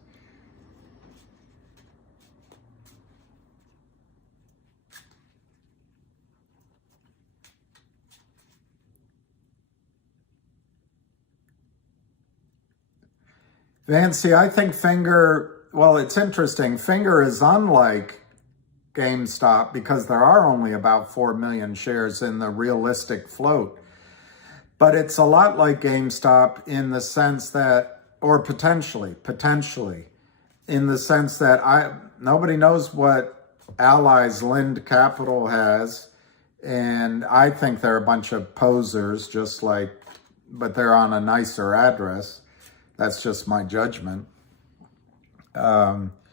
Vancy, I think Fenger, well, it's interesting. Fenger is unlike GameStop because there are only about 4 million shares in the realistic float. But it's a lot like GameStop in the sense that, or potentially, in the sense that nobody knows what Ally's Lind Capital has, and I think they're a bunch of posers, but they're on a nicer address. That's just my judgment. But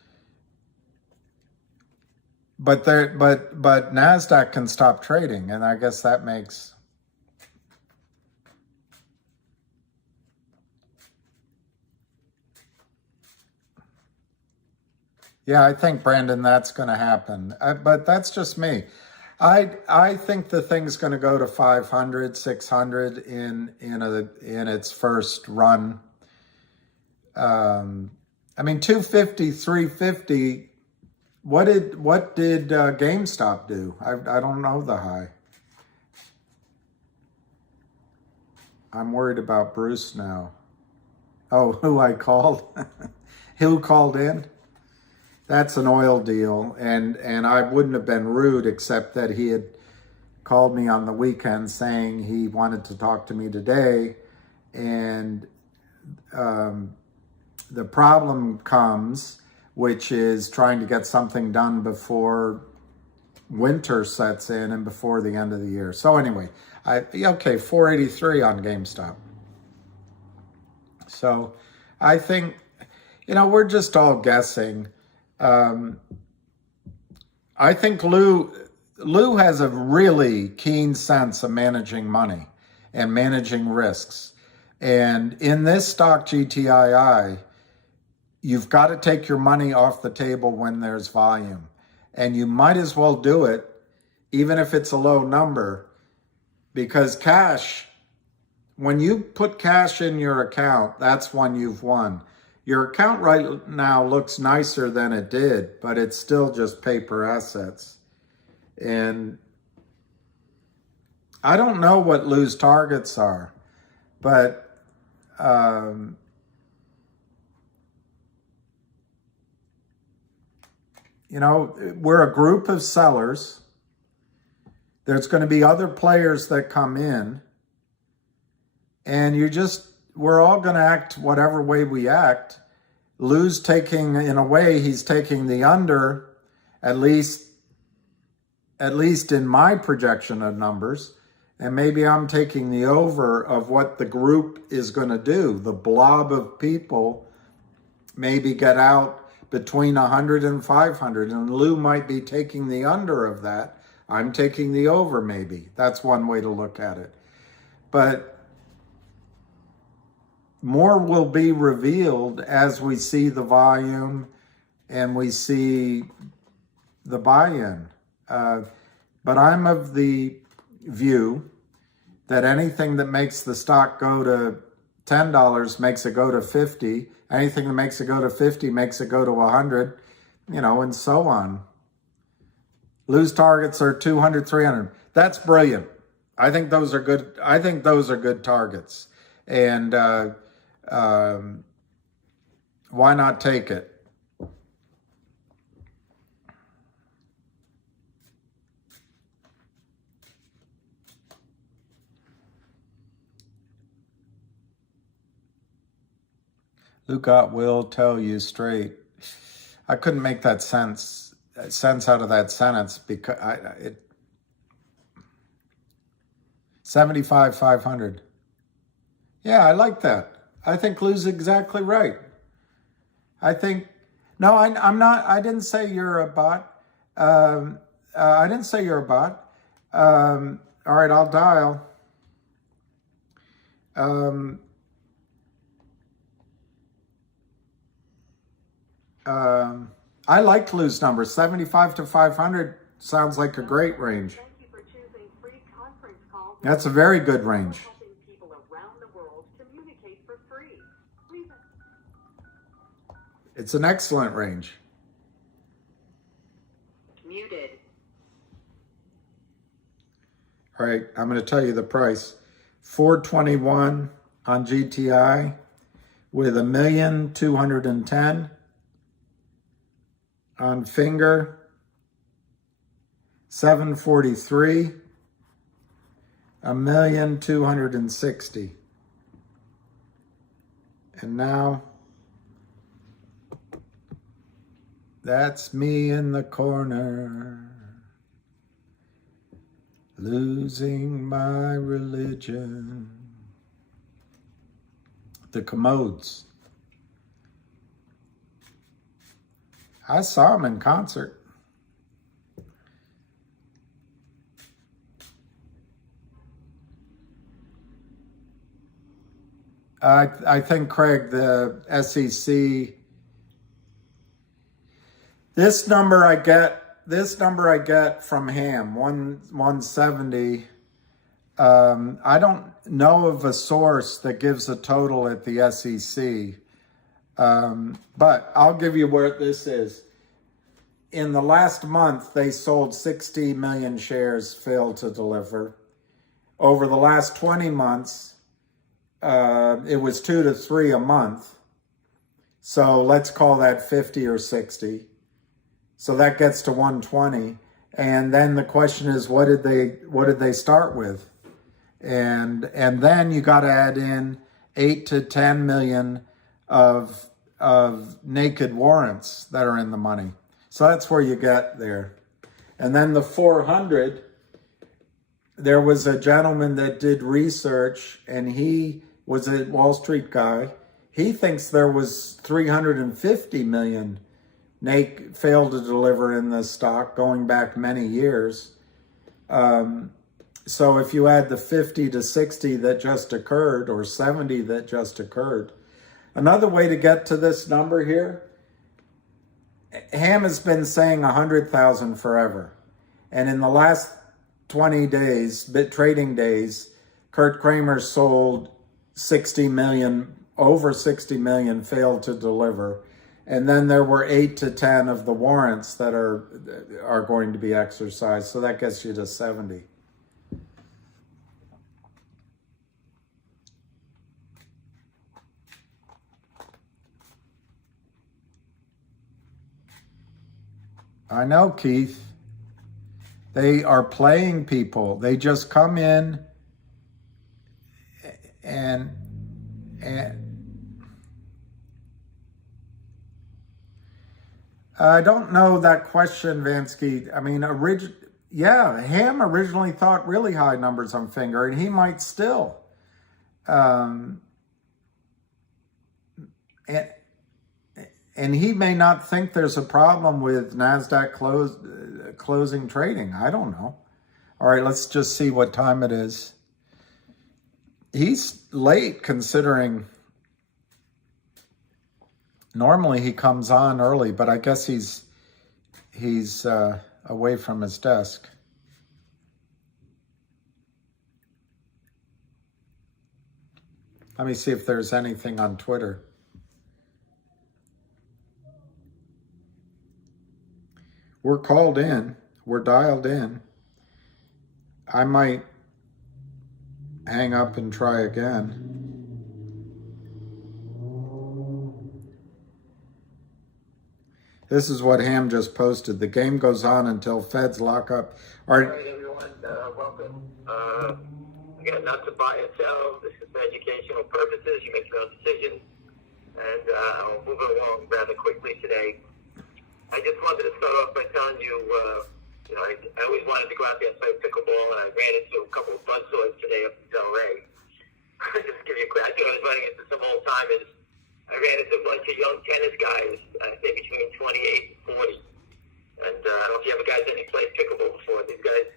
NASDAQ can stop trading, and I guess that makes. Yeah, I think, Brandon, that's going to happen. But that's just me. I think the thing's going to go to 500, 600 in its first run. I mean, 250, 350. What did GameStop do? I don't know the high. I'm worried about Bruce now. Oh, who I called? Who called in? That's an oil deal, and I wouldn't have been rude except that he had called me on the weekend saying he wanted to talk to me today, and the problem comes, which is trying to get something done before winter sets in and before the end of the year. So anyway, okay, 483 on GameStop. So I think, we're just all guessing. I think Lou has a really keen sense of managing money and managing risks. And in this stock, GTII, you've got to take your money off the table when there's volume. And you might as well do it, even if it's a low number, because cash, when you put cash in your account, that's when you've won. Your account right now looks nicer than it did, but it's still just paper assets. And I don't know what Lou's targets are, but we're a group of sellers. There's going to be other players that come in, and we're all going to act whatever way we act. Lou's taking, in a way, he's taking the under, at least in my projection of numbers. And maybe I'm taking the over of what the group is going to do. The blob of people maybe get out between 100 and 500. And Lou might be taking the under of that. I'm taking the over maybe. That's one way to look at it. But more will be revealed as we see the volume and we see the buy-in. But I'm of the view that anything that makes the stock go to $10 makes it go to 50. Anything that makes it go to 50 makes it go to 100, you know, and so on. Lose targets are 200, 300. That's brilliant. I think those are good. I think those are good targets. And why not take it? Luca will tell you straight. I couldn't make that sense out of that sentence because it 75,500. Yeah, I like that. I think Lou's exactly right. I think no, I'm not. I didn't say you're a bot. I didn't say you're a bot. All right, I'll dial. I like Lou's number. 75 to 500 sounds like a great range. Thank you for choosing free conference calls. That's a very good range. Helping people around the world communicate for free. It's an excellent range. Muted. All right, I'm going to tell you the price. 421 on GTI with 1,210,000 on Fenger. 743, 1,260,000. And now that's me in the corner, losing my religion. The Commodes. I saw him in concert. I think, Craig, the SEC, this number I get from Ham, 170. I don't know of a source that gives a total at the SEC. But I'll give you where this is. In the last month, they sold 60 million shares, failed to deliver. Over the last 20 months, it was 2 to 3 a month. So let's call that 50 or 60. So that gets to 120. And then the question is, what did they start with? And then you got to add in 8 to 10 million of naked warrants that are in the money. So that's where you get there. And then the 400, there was a gentleman that did research, and he was a Wall Street guy. He thinks there was 350 million failed to deliver in the stock going back many years. So if you add the 50 to 60 that just occurred, or 70 that just occurred. Another way to get to this number here, Ham has been saying 100,000 forever. And in the last 20 days, trading days, Kurt Kramer sold 60 million, over 60 million failed to deliver. And then there were 8 to 10 of the warrants that are going to be exercised. So that gets you to 70. I know, Keith. They are playing people. They just come in and I don't know that question, Vansky. I mean, Ham originally thought really high numbers on Fenger, and he might still. And he may not think there's a problem with NASDAQ closing trading. I don't know. All right, let's just see what time it is. He's late considering normally he comes on early, but I guess he's he's away from his desk. Let me see if there's anything on Twitter. We're called in. We're dialed in. I might hang up and try again. This is what Ham just posted. The game goes on until feds lock up. All right, everyone, welcome. Again, not to buy and sell. This is for educational purposes. You make your own decisions. And I'll move it along rather quickly today. I just wanted to start off by telling you, I always wanted to go out there and play pickleball, and I ran into a couple of buzzsaws today up in Delray. Just to give you a quick, I thought I was running into some old timers. I ran into a bunch of young tennis guys, I think between 28 and 40. And I don't know if you ever guys any played pickleball before. These guys,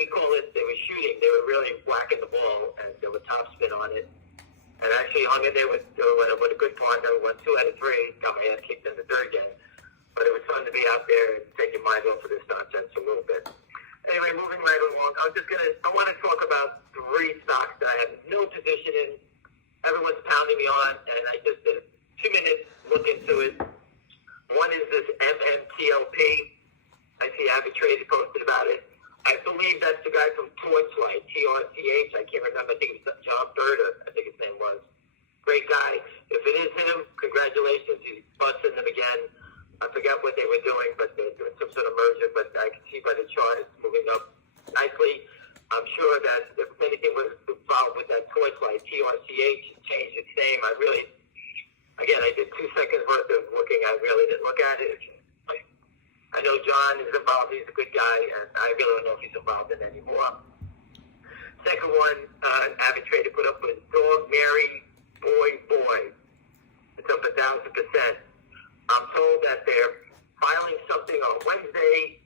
we call it, they were shooting. They were really whacking the ball, and there were topspin on it. And I actually hung in there with a good partner, won 2 out of 3, got my ass kicked in the third game. But it was fun to be out there and take your mind off of this nonsense a little bit. Anyway, moving right along, I want to talk about 3 stocks that I have no position in. Everyone's pounding me on, and I just did a 2-minute look into it. One is this MMTLP. I see Arbitrage posted about it. I believe that's the guy from Torchlight, TRCH. I can't remember. I think it was John Bird, I think his name was. Great guy. If it is him, congratulations. He's busting them again. I forgot what they were doing, but they're doing some sort of merger. But I can see by the chart it's moving up nicely. I'm sure that if anything was involved with that Torchlight, TRCH, changed its name. I did 2 seconds worth of looking. I really didn't look at it. I know John is involved. He's a good guy, and I really don't know if he's involved in it anymore. Second one, average trader put up with Dog Mary Boy. It's up 1,000%. I'm told that they're filing something on Wednesday,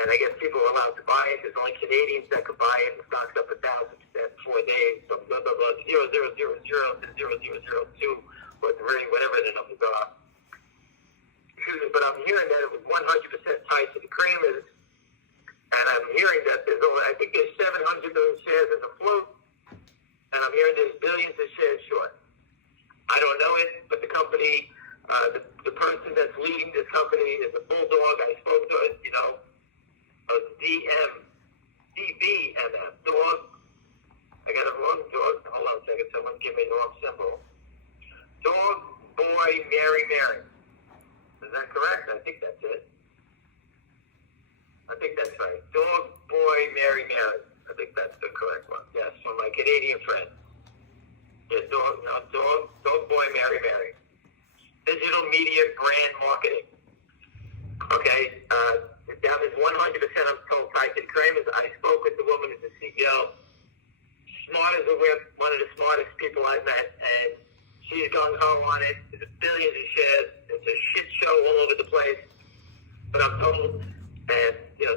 and I guess people are allowed to buy it. There's only Canadians that can buy it. The stock's up 1,000% 4 days. So blah, blah, blah, 0,000 to 0,002 or 3, whatever the numbers are. Excuse me, but I'm hearing that it was 100% tied to the Kramers, and I'm hearing that there's only, I think there's 700 million shares in the float, and I'm hearing there's billions of shares short. I don't know it, but the company, the person that's leading this company is a bulldog. I spoke to it, a DBMF, dog. I got a wrong dog. Hold on a second. Someone give me the wrong symbol. Dog, boy, Mary. Is that correct? I think that's it. I think that's right. Dog, boy, Mary. I think that's the correct one. Yes, from my Canadian friend. Yeah, dog, boy, Mary. Digital media brand marketing. Okay, that is 100%, I'm told, tied to the Kramers. I spoke with the woman as the CEO. Smart as a whip, one of the smartest people I've met, and she's gung-ho on it. There's billions of shares. It's a shit show all over the place. But I'm told that,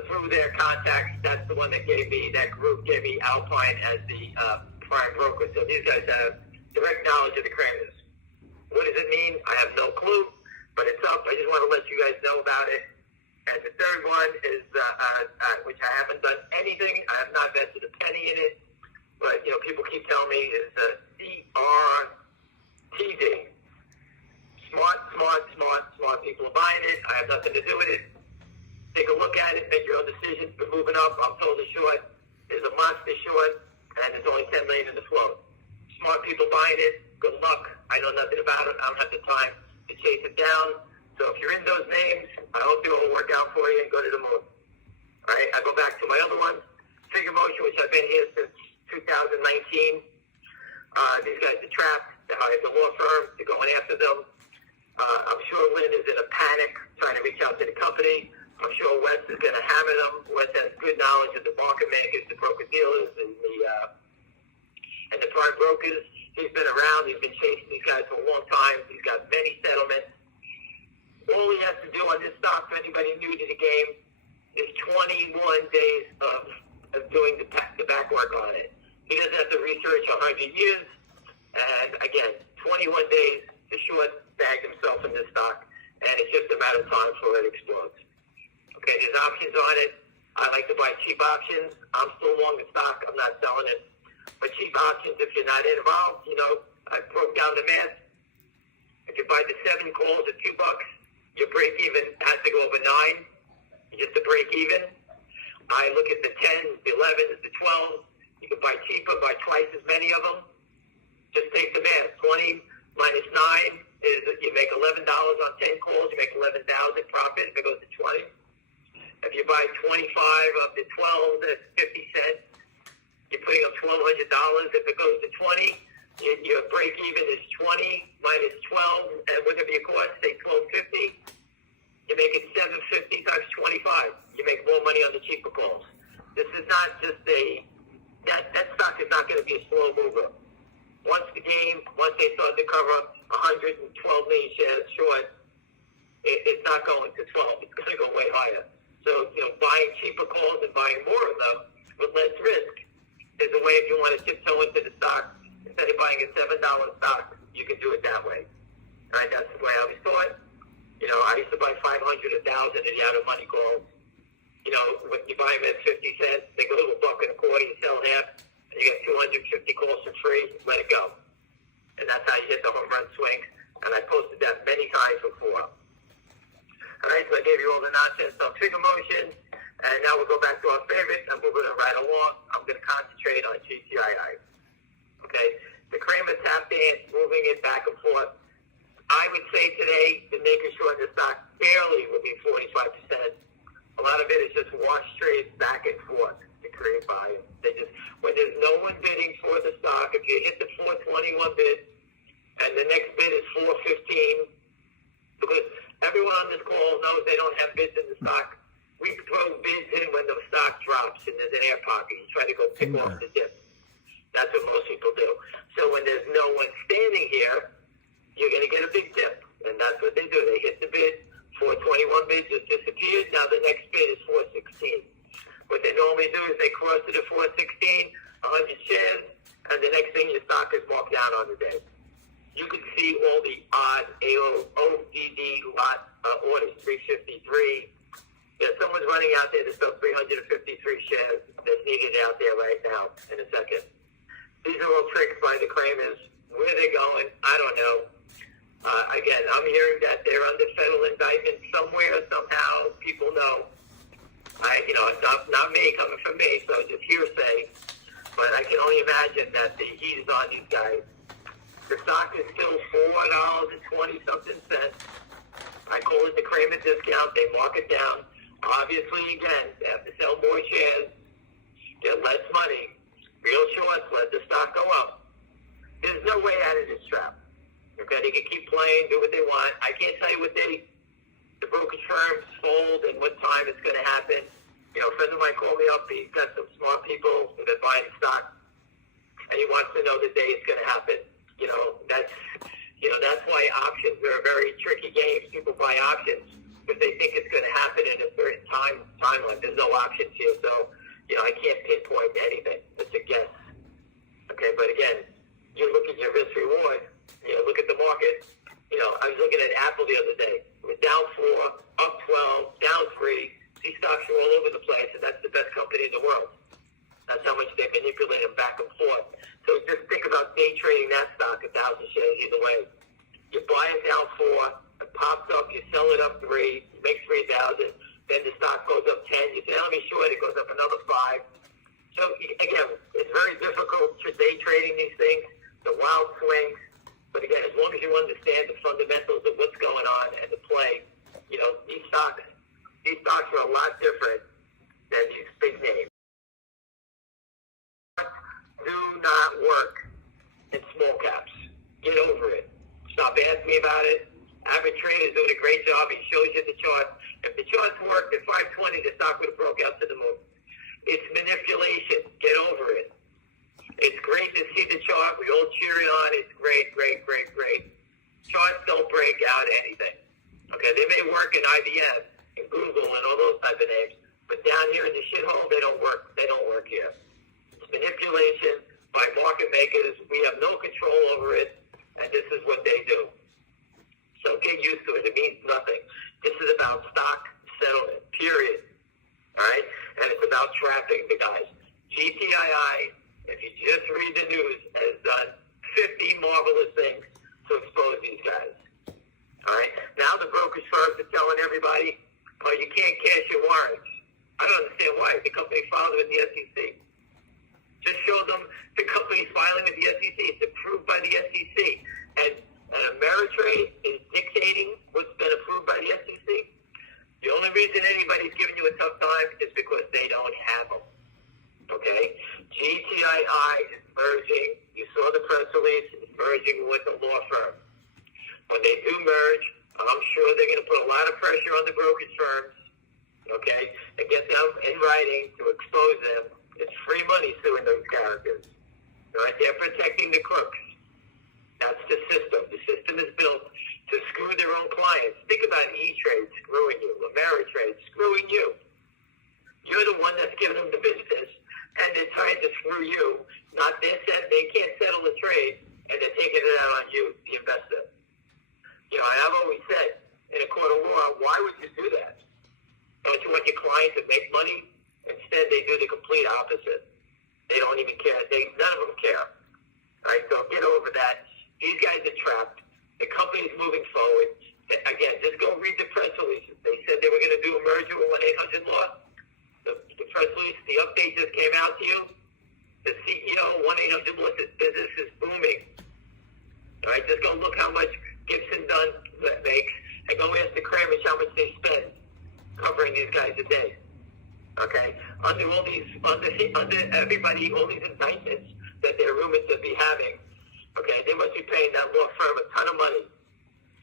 through their contacts, that's the one that group gave me Alpine as the prime broker. So these guys have direct knowledge of the Kramers. What does it mean? I have no clue, but it's up. I just want to let you guys know about it. And the third one is, which I haven't done anything. I have not invested a penny in it. But, people keep telling me is CRTD. Smart people are buying it. I have nothing to do with it. Take a look at it. Make your own decisions. We're moving up. I'm told the short is a monster short, and there's only 10 million in the float. Smart people buying it. Good luck. I know nothing about it. I don't have the time to chase it down. So if you're in those names, I hope it will work out for you and go to the moon. All right, I go back to my other one, Figure Motion, which I've been here since 2019. These guys are trapped. They hired the law firm. They're going after them. I'm sure Lynn is in a panic trying to reach out to the company. I'm sure Wes is going to hammer them. Wes has good knowledge of the market makers, the broker-dealers, and the prime brokers. He's been around. He's been chasing these guys for a long time. He's got many settlements. All he has to do on this stock, for anybody new to the game, is 21 days of doing the back work on it. He doesn't have to research 100 years. And again, 21 days to short bag himself in this stock. And it's just a matter of time before it explodes. Okay, there's options on it. I like to buy cheap options. I'm still long the stock. I'm not selling it. But cheap options, if you're not involved, I broke down the math. If you buy the 7 calls at $2, your break even has to go over 9 just to break even. I look at the 10s, the 11s, the 12s. You can buy cheaper, buy twice as many of them. Just take the math. 20 minus 9 is you make $11 on 10 calls. You make $11,000 profit if it goes to 20. If you buy 25 of the 12, that's 50 cents. You're putting up $1,200. If it goes to 20, your break even is 20 minus 12, and whatever your cost, say $1,250. You make it $750 times 25. You make more money on the cheaper calls. This is not just that stock is not going to be a slow mover. Once they start to cover 112 million shares short, it's not going to 12. It's going to go way higher. So, buying cheaper calls and buying more of them with less risk is a way if you want to tiptoe into the stock. Instead of buying a $7 stock, you can do it that way. All right, that's the way I was taught. I used to buy 500, 1,000 and you had a money call. When you buy them at 50 cents, they go to $1.25, you sell half, and you get 250 calls for free, let it go. And that's how you hit the home run swings. And I posted that many times before. All right, so I gave you all the nonsense on trigger motion, and now we'll go back to our favorite. I'm moving it right along. I'm going to concentrate on GTII. Okay, the Kramer tap dance, moving it back and forth. I would say today, the making sure the stock barely would be 45%. A lot of it is just wash trades back and forth to create volume. When there's no one bidding for the stock, if you hit the 421 bid, and the next bid is 415, because everyone on this call knows they don't have bids in the stock. We throw bids in when the stock drops and there's an air pocket. You try to go pick off the dip. That's what most people do. So when there's no one standing here, you're going to get a big dip. And that's what they do. They hit the bid. 421 bid just disappeared. Now the next bid is 416. What they normally do is they cross to the 416, 100 shares, and the next thing your stock is marked down on the day. You can see all the odd ODD lot orders, 353. Someone's running out there to sell 353 shares that's needed out there right now in a second. These are all tricks by the Kramers. Where they're going, I don't know. Again, I'm hearing that they're under federal indictment somewhere, somehow. People know. It's not me coming from me, so it's just hearsay. But I can only imagine that the heat is on these guys. The stock is still $4.20-something. I call it the Kramer discount. They mark it down. Obviously, again, they have to sell more shares, get less money. Real shorts, let the stock go up. There's no way out of this trap. Okay, they can keep playing, do what they want. I can't tell you what the brokerage firms fold and what time it's going to happen. A friend of mine called me up. He's got some smart people that are buying stock, and he wants to know the day it's going to happen. That's why options are a very tricky game. People buy options because they think it's going to happen in a certain timeline. There's no options here, so I can't pinpoint anything. It's a guess. Okay, but again, you look at your risk reward. Look at the market. I was looking at Apple the other day. It was down 4, up 12, down 3. These stocks are all over the place, and that's the best company in the world. That's how much they manipulate them back and forth. So just think about day trading that stock, 1,000 shares either way. You buy it down 4, it pops up, you sell it up 3, you make 3,000, then the stock goes up 10. You say, let me short, it goes up another 5. So again, it's very difficult for day trading these things, the wild swings. But again, as long as you understand the fundamentals of what's going on and the play, these stocks are a lot different than these big names. Do not work in small caps. Get over it. Stop asking me about it. Average Trader is doing a great job. He shows you the chart. If the charts worked at 520, the stock would have broke out to the moon. It's manipulation. Get over it. It's great to see the chart. We all cheer it on. It's great, great, great, great. Charts don't break out anything. Okay, they may work in IBM and Google and all those type of names, but down here in the shithole, they don't work. They don't work here. It's manipulation by market makers. We have no control over it, and this is what they do. So get used to it. It means nothing. This is about stock settlement, period. You saw the press release, it's merging with a law firm. When they do merge, I'm sure they're going to put a lot of pressure on the brokerage firms, okay, and get them in writing to expose them. It's free money suing those characters. All right, they're protecting the crooks. That's the system. The system is built to screw their own clients. Think about E-Trade screwing you, Ameritrade screwing you. You're the one that's giving them the business, and they're trying to screw you. Not they can't settle the trade, and they're taking it out on you, the investor. You know, and I've always said, in a court of law, why would you do that? Don't you want your client to make money? Instead, they do the complete opposite. They don't even care. None of them care. All right, so get over that. These guys are trapped. The company's moving forward. Again, just go read the press releases. They said they were going to do a merger with 1-800 Law. The press release, the update just came out to you. The CEO of 1-800 Law says business is booming. All right, just go look how much Gibson Dunn makes, and go ask the Kramers how much they spend covering these guys a day. Okay, under everybody, all these indictments that they're rumored to be having. Okay, they must be paying that law firm a ton of money.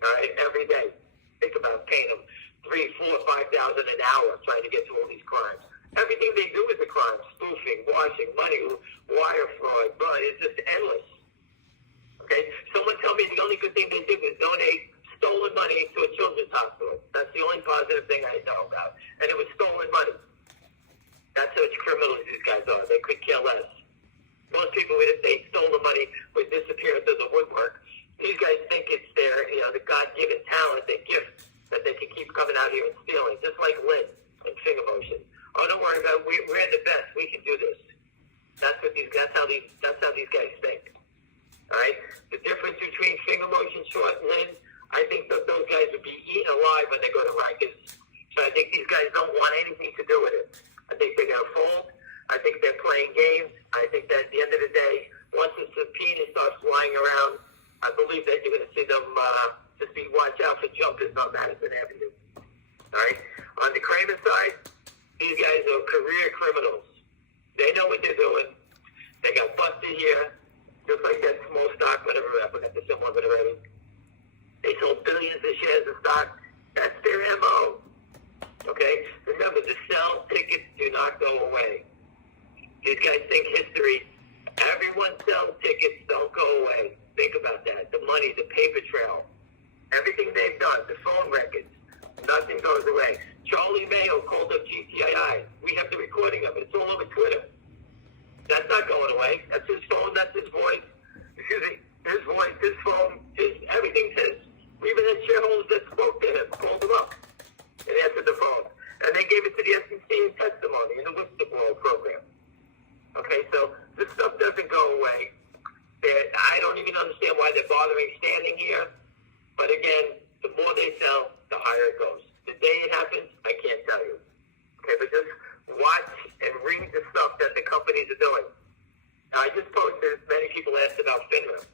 All right, every day. Think about paying them $3,000, $4,000, $5,000 an hour trying to get to all these crimes. Everything they do is a crime: spoofing, washing money, wire fraud, but it's just endless. Okay, someone tell me the only good thing they did was donate stolen money to a children's hospital. That's the only positive thing I know about, and it was stolen money. That's how much criminals these guys are. They could care less. Most people, if they stole the money, would disappear into the woodwork. These guys think it's their, the God-given talent, their gift, that they can keep coming out here and stealing, just like Lynn and Finger Motion. Oh, don't worry about it. We're the best. We can do this. That's how these guys think. All right. The difference between Finger Motion, Short, and Lynn, I think that those guys would be eaten alive when they go to Rikers. So I think these guys don't want anything to do with it. I think they're going to fold. I think they're playing games. I think that at the end of the day, once the subpoena starts flying around, I believe that you're going to see them just be watch out for jumpers on Madison Avenue. All right? On the Kramer side, these guys are career criminals. They know what they're doing. They got busted here, just like that small stock, whatever, I forgot the symbol of it already. They sold billions of shares of stock. That's their MO. Okay? Remember, the sell tickets do not go away. These guys think history. Everyone sells tickets, don't go away. Think about that. The money, the paper trail, everything they've done, the phone records, nothing goes away. Charlie Mayo called up GTII. We have the recording of it. It's all over Twitter. That's not going away. That's his phone. That's his voice. Excuse me. His voice, his phone, everything's his. We even had shareholders that spoke to him, called him up, and answered the phone. And they gave it to the SEC in testimony in the whistleblower program. Okay, so this stuff doesn't go away. I don't even understand why they're bothering standing here. But again, the more they sell, the higher it goes. The day it happens, I can't tell you. Okay, but just watch and read the stuff that the companies are doing. Now, I just posted, many people asked about FINRA.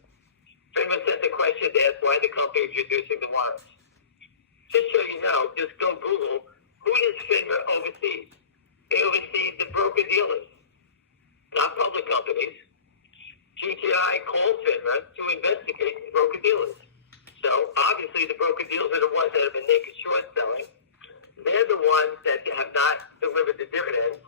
FINRA sent a question to ask why the company is reducing the warrants. Just so you know, just go Google, who does FINRA oversee? They oversee the broker-dealers, not public companies. GTI called FINRA to investigate the broker-dealers. So, obviously, the broker-dealers are the ones that have been naked short selling. They're the ones that have not delivered the dividends.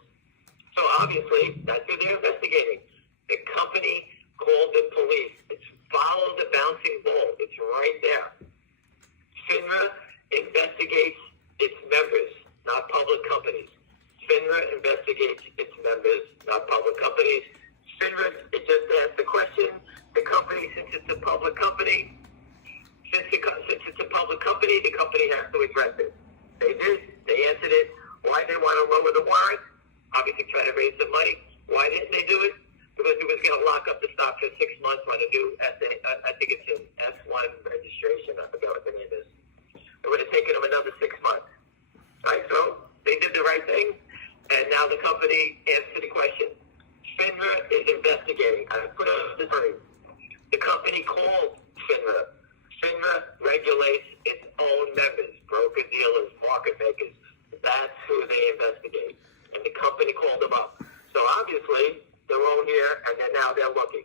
So, obviously, that's who they're investigating. The company called the police. It's follow the bouncing ball. It's right there. FINRA investigates its members, not public companies. FINRA investigates its members, not public companies. FINRA, it just asked the question, the company, since it's a public company, since it's a public company, the company has to address it. They did. They answered it. Why they want to lower the warrant? Obviously trying to raise some money. Why didn't they do it? Because it was going to lock up the stock for 6 months on a new, I think it's an S1 registration. I forget what the name is. It would have taken them another 6 months. Right? So they did the right thing, and now the company answered the question. FINRA is investigating. I put up the screen. The company called FINRA. FINRA regulates its own members, broker-dealers, market makers. That's who they investigate. And the company called them up. So obviously, they're all here, and then now they're looking.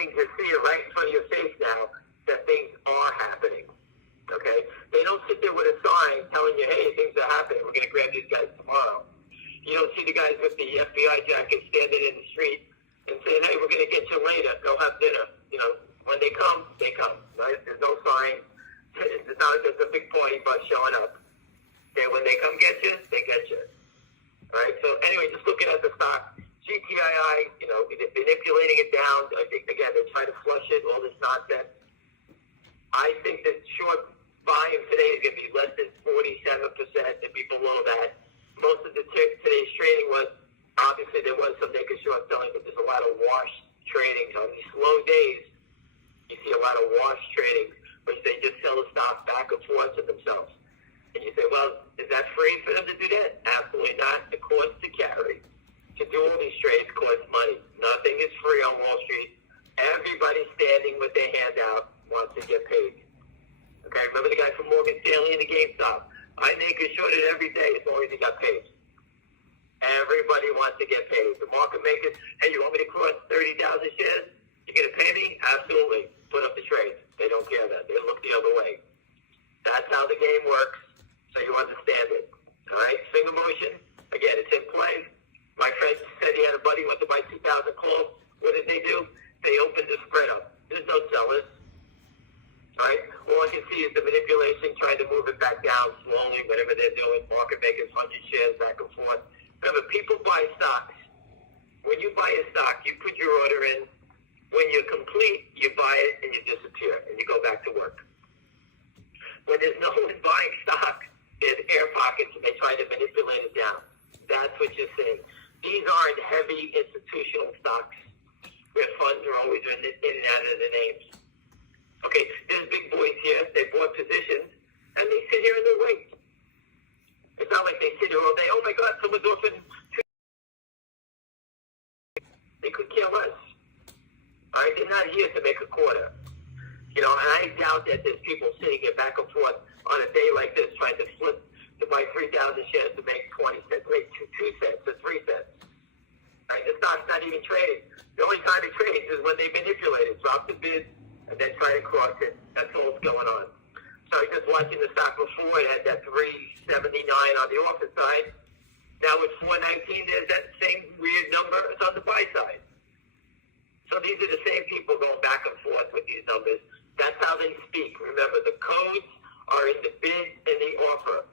beginning to see it right in front of your face now that things are happening. Okay? They don't sit there with a sign telling you, hey, things are happening. We're going to grab these guys tomorrow. You don't see the guys with the FBI jackets standing in the street and saying, hey, we're going to get you later. Go have dinner. You know, when they come, right? There's no sign. It's not just a big party bus showing up. Okay, when they come get you, they get you. Right? So anyway, just looking at the stock, GTII, you know, they're manipulating it down. I think, again, they're trying to flush it, all this nonsense. I think that short volume today is going to be less than 47%, and be below that. Most of today's trading was, obviously there was some naked short selling, but there's a lot of wash trading. On these slow days, you see a lot of wash trading, which they just sell the stock back and forth to themselves. And you say, well, is that free for them to do that? Absolutely not. The cost to carry, to do all these trades costs money. Nothing is free on Wall Street. Everybody standing with their hand out wants to get paid. Okay, remember the guy from Morgan Stanley and the GameStop? I naked shorted every day as long as he got paid. Everybody wants to get paid. The market makers, hey, you want me to cross 30,000 shares? You going to pay me? Absolutely. Put up the trade. They don't care that. They look the other way. That's how the game works, so you understand it. All right? Finger motion, again, it's in play. My friend said he had a buddy who went to buy 2,000 calls. What did they do? They opened the spread up. There's no sellers. All right? All I can see is the manipulation, trying to move it back down slowly, whatever they're doing. Market makers, 100 shares back and forth. Remember, people buy stocks. When you buy a stock, you put your order in. When you're complete, you buy it and you disappear and you go back to work. When there's no one buying stock, there's air pockets and they try to manipulate it down. That's what you're seeing. These aren't heavy institutional stocks where funds are always in and out of the names. Okay, there's big boys here. They bought positions and they sit here and they wait. It's not like they sit here all day. Oh my God, someone's offering. They could care less. All right, they're not here to make a quarter. You know, and I doubt that there's people sitting here back and forth on a day like this trying to flip to buy 3,000 shares to make 20 cents, make 2 cents or 3 cents. Right? The stock's not even trading. The only time it trades is when they manipulate it, drop the bid, and then try to cross it. That's all that's going on. So I was just watching the stock before. It had that 379 on the offer side. Now with 419, there's that same weird number. It's on the buy side. So these are the same people going back and forth with these numbers. That's how they speak. Remember, the codes are in the bid and the offer.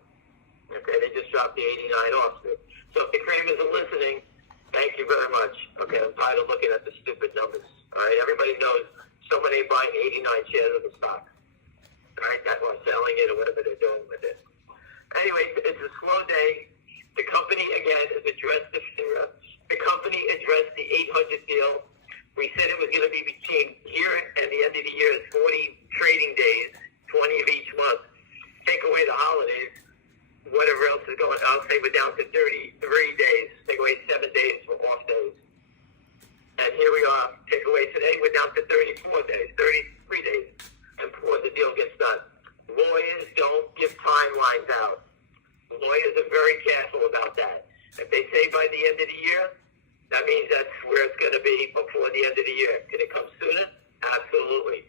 Okay, they just dropped the 89 off it. So if the Kramers are listening, thank you very much. Okay, I'm tired of looking at the stupid numbers. All right, everybody knows someone ain't buying 89 shares of the stock. All right, that's why selling it or whatever they're doing with it. Anyway, it's a slow day. The company, again, has addressed the FINRA. The company addressed the 800 deal. We said it was going to be between here and the end of the year is 40 trading days, 20 of each month. Take away the holidays, whatever else is going on. I'll say we're down to 33 days. Take away 7 days for off days. And here we are. Take away today, we're down to 34 days, 33 days. And before the deal gets done. Lawyers don't give timelines out. Lawyers are very careful about that. If they say by the end of the year, that means that's where it's going to be before the end of the year. Can it come sooner? Absolutely.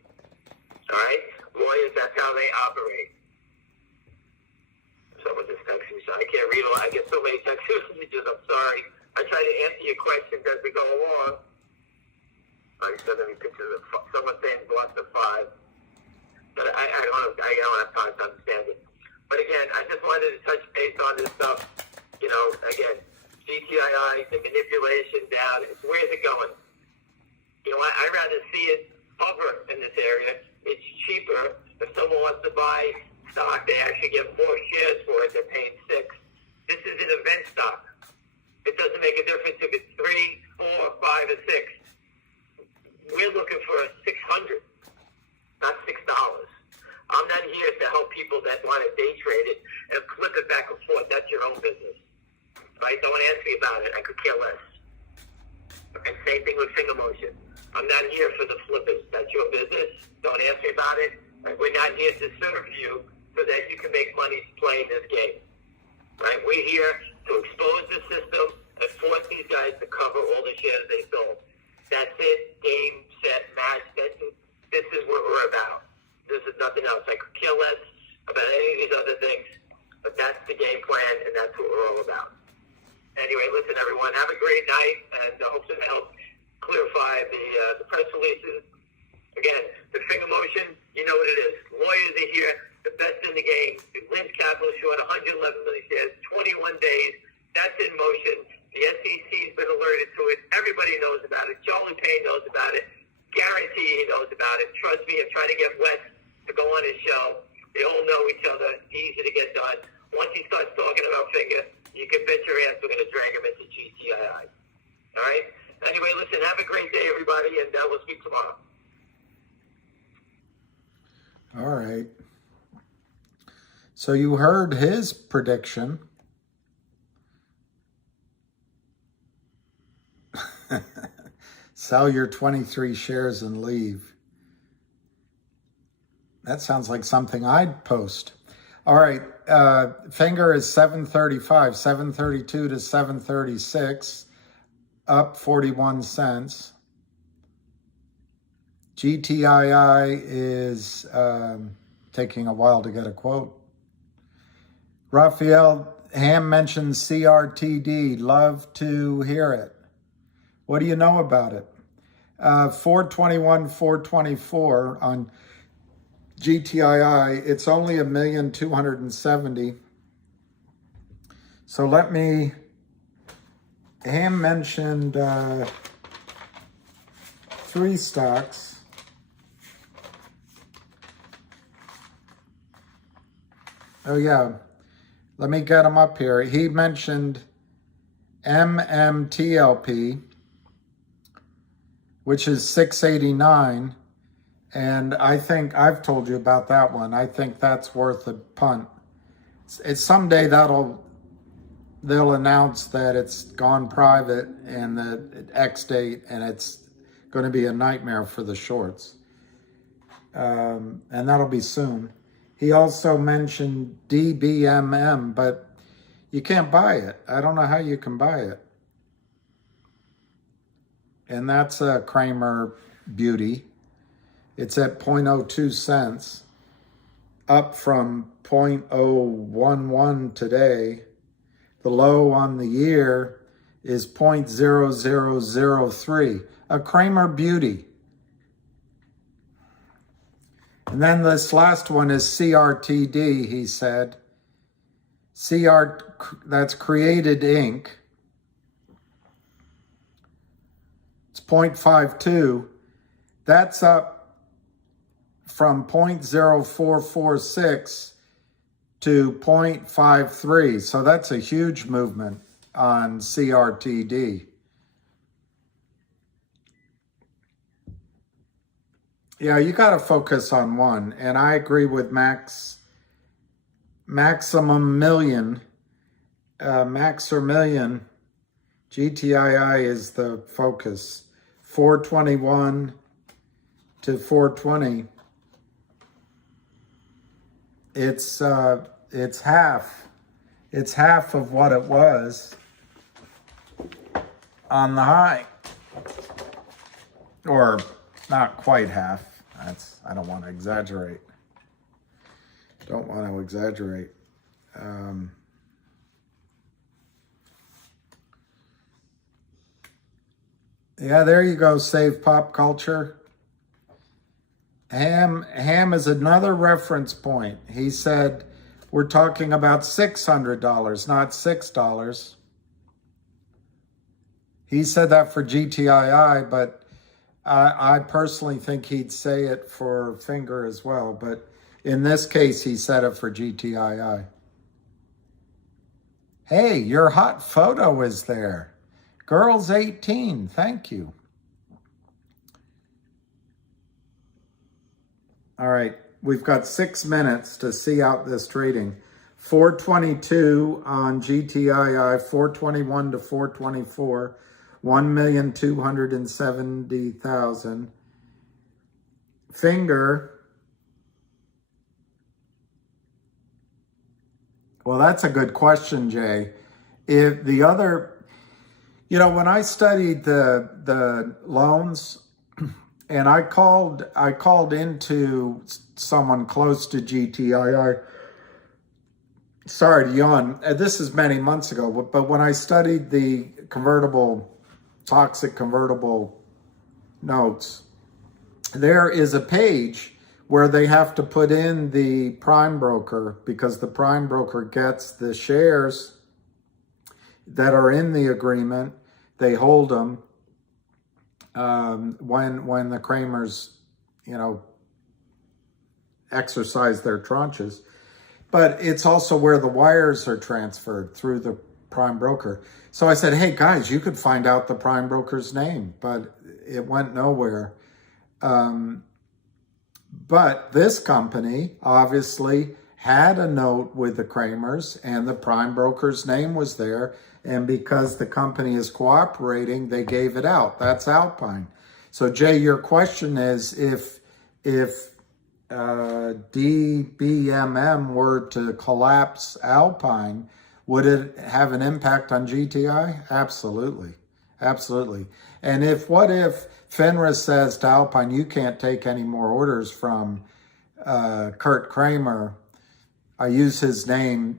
All right? Lawyers, that's how they operate. Someone just texted me, so I can't read a lot. I get so many text messages. I'm sorry. I try to answer your questions as we go along. I sent me pictures of someone saying lost to 5. But I don't have time to understand it. But again, I just wanted to touch base on this stuff. You know, again, GTII, the manipulation down, where's it going? You know, I'd rather see it hover in this area. It's cheaper. If someone wants to buy stock, they actually get more shares for it. They're paying 6. This is an event stock. It doesn't make a difference if it's 3, 4, 5, or 6. We're looking for a 600, not $6. I'm not here to help people that want to day trade it and flip it back and forth. That's your own business. Right? Don't ask me about it. I could care less. And same thing with finger motion. I'm not here for the flippers. That's your business. Don't ask me about it. Right? We're not here to serve you so that you can make money playing this game. Right? We're here to expose the system and force these guys to cover all the shares they sold. That's it. Game, set, match. tonight, and hopefully to help clarify the press releases. Again, the finger motion, you know what it is. Lawyers are here, the best in the game. Lynch Capital short 111 million shares, 21 days. That's in motion. The SEC's been alerted to it. Everybody knows about it. GTIILIVE knows about it. Guarantee he knows about it. Trust me, I'm trying to get Wes to go on his show. They all know each other. It's easy to get done. Once he starts talking about Fenger, you can bet your ass we're going to drag him into GTII. All right? Anyway, listen, have a great day, everybody, and we'll speak tomorrow. All right. So you heard his prediction. Sell your 23 shares and leave. That sounds like something I'd post. All right. Fenger is 735, 732 to 736, up 41 cents. GTII is taking a while to get a quote. Raphael Ham mentioned CRTD. Love to hear it. What do you know about it? 421, 424 on GTII. It's only 1,270,000. So let me. Ham mentioned 3 stocks. Oh yeah, let me get them up here. He mentioned MMTLP, which is 689, and I think I've told you about that one. I think that's worth a punt. It's someday they'll announce that it's gone private and the X date, and it's going to be a nightmare for the shorts, and that'll be soon. He also mentioned DBMM, but you can't buy it. I don't know how you can buy it. And that's a Kramer beauty. It's at 0.02 cents, up from 0.011 today. The low on the year is 0.0003, a Kramer beauty. And then this last one is CRTD, he said. That's Created Inc. It's 0.52. That's up from 0.0446 to 0.53. So that's a huge movement on CRTD. Yeah, you got to focus on one. And I agree with Maximum Million, Max or Million. GTII is the focus. 421 to 420. It's half. It's half of what it was on the high. Or not quite half. I don't want to exaggerate. Yeah, there you go, Save Pop Culture. Ham is another reference point. He said, we're talking about $600, not $6. He said that for GTII, but I personally think he'd say it for Fenger as well. But in this case, he said it for GTII. Hey, your hot photo is there. Girls 18, thank you. All right, we've got 6 minutes to see out this trading. 422 on GTII, 421 to 424, 1,270,000. Fenger. Well, that's a good question, Jay. If the other, when I studied the loans, and I called into someone close to GTII. Sorry to yawn. This is many months ago, but when I studied the convertible toxic convertible notes, there is a page where they have to put in the prime broker, because the prime broker gets the shares that are in the agreement. They hold them when the Kramers, exercise their tranches. But it's also where the wires are transferred through the prime broker. So I said, hey guys, you could find out the prime broker's name, but it went nowhere. But this company obviously had a note with the Kramers, and the prime broker's name was there. And because the company is cooperating, they gave it out. That's Alpine. So Jay, your question is, if DBMM were to collapse Alpine, would it have an impact on GTI? Absolutely. Absolutely. And what if Fenris says to Alpine, you can't take any more orders from Kurt Kramer? I use his name.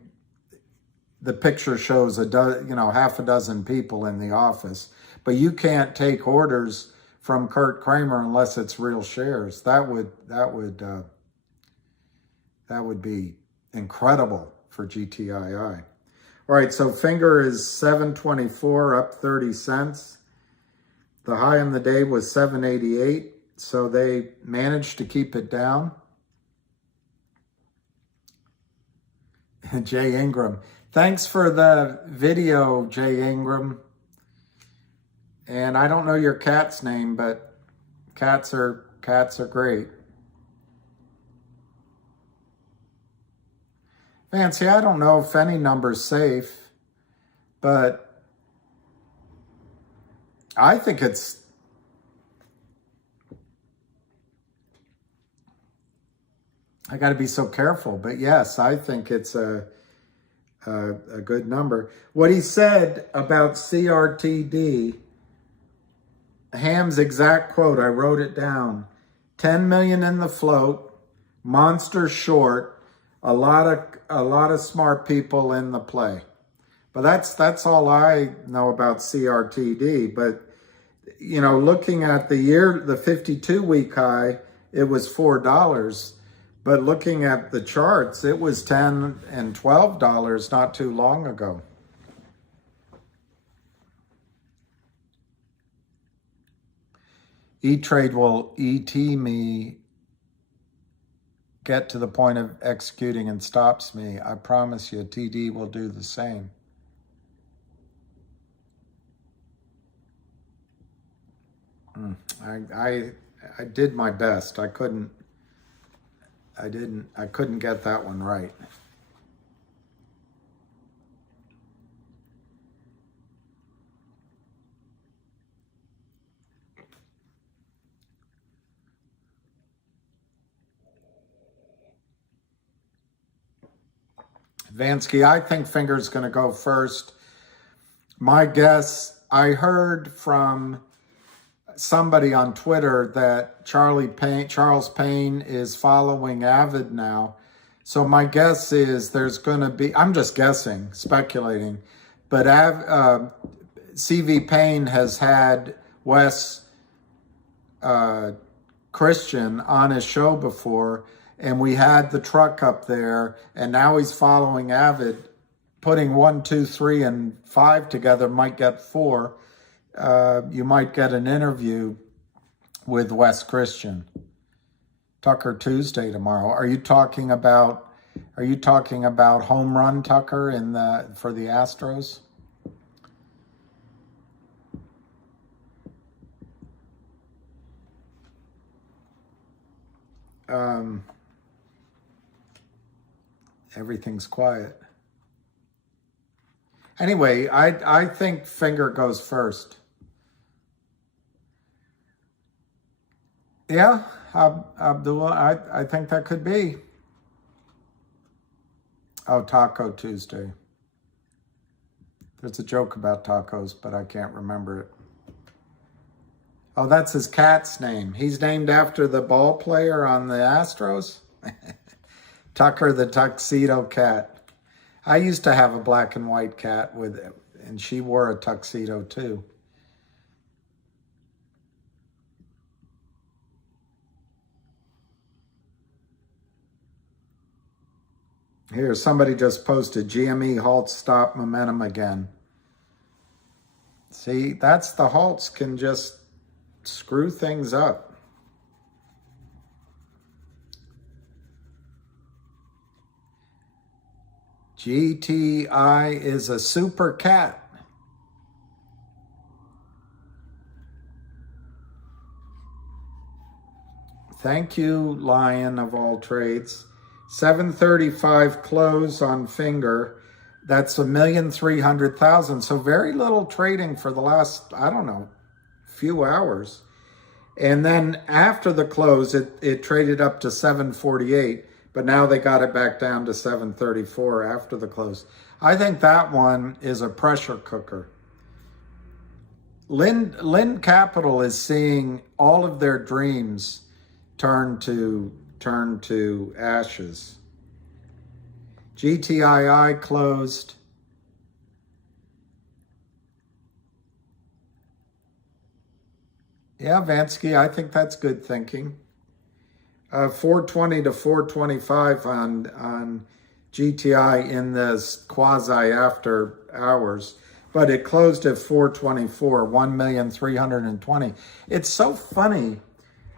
The picture shows half a dozen people in the office, but you can't take orders from Kurt Kramer unless it's real shares. That would be incredible for GTII. All right, so Fenger is 724, up 30 cents. The high in the day was 788, so they managed to keep it down. Jay Ingram. Thanks for the video, Jay Ingram. And I don't know your cat's name, but cats are great. Fancy, I don't know if any number's safe, but I think I got to be so careful, but yes, I think it's a good number. What he said about CRTD, Ham's exact quote, I wrote it down: 10 million in the float, monster short, a lot of smart people in the play. But that's all I know about CRTD. But looking at the 52-week high, it was $4. But looking at the charts, it was $10 and $12 not too long ago. E-Trade will ET me, get to the point of executing, and stops me. I promise you, TD will do the same. I did my best. I couldn't get that one right. Vansky, I think Fenger's going to go first. My guess, I heard from somebody on Twitter that Charles Payne is following Avid now. So my guess is there's going to be, I'm just guessing, speculating, but CVPayne has had Wes Christian on his show before, and we had the truck up there, and now he's following Avid. Putting 1, 2, 3, and 5 together might get 4. You might get an interview with Wes Christian. Tucker Tuesday tomorrow. Are you talking about home run Tucker for the Astros? Everything's quiet. Anyway, I think Fenger goes first. Yeah, Abdullah, I think that could be. Oh, Taco Tuesday. There's a joke about tacos, but I can't remember it. Oh, that's his cat's name. He's named after the ball player on the Astros. Tucker the Tuxedo Cat. I used to have a black and white cat and she wore a tuxedo too. Here, somebody just posted GME halt stop momentum again. See, that's the halts can just screw things up. GTI is a super cat. Thank you, Lion of all trades. 735 close on Fenger. That's 1,300,000. So very little trading for the last, I don't know, few hours. And then after the close, it traded up to 748, but now they got it back down to 734 after the close. I think that one is a pressure cooker. Lind Capital is seeing all of their dreams turn to ashes. GTII closed. Yeah, Vansky, I think that's good thinking. 420 to 425 on GTI in this quasi after hours, but it closed at 424, 1,320,000. It's so funny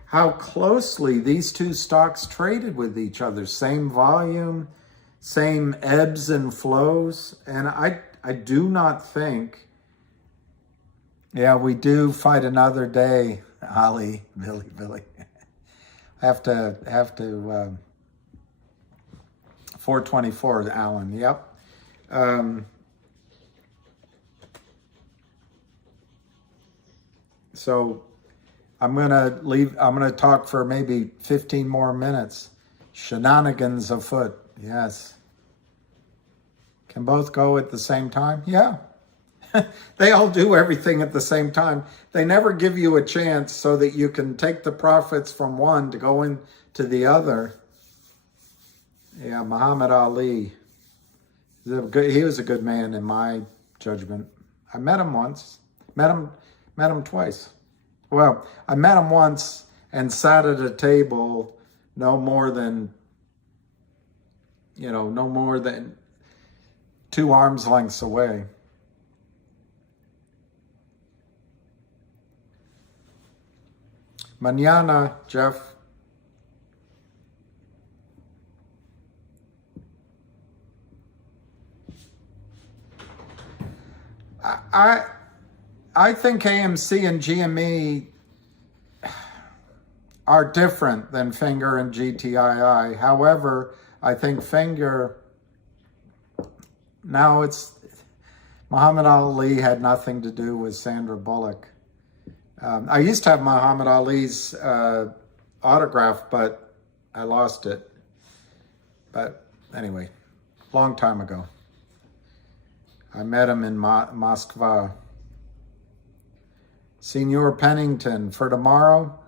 how closely these two stocks traded with each other. Same volume, same ebbs and flows. And I do not think, yeah, we do fight another day, Ali, Billy. Have to 424, Alan, yep. So I'm gonna talk for maybe 15 more minutes. Shenanigans afoot, yes. Can both go at the same time? Yeah. They all do everything at the same time. They never give you a chance so that you can take the profits from one to go into the other. Yeah, Muhammad Ali. He was a good man in my judgment. I met him once. Met him twice. Well, I met him once and sat at a table no more than 2 arms lengths away. Mañana, Jeff. I think AMC and GME are different than Fenger and GTII. However, I think Fenger, now it's, Muhammad Ali had nothing to do with Sandra Bullock. I used to have Muhammad Ali's autograph, but I lost it. But anyway, long time ago. I met him in Moscow. Senor Pennington, for tomorrow,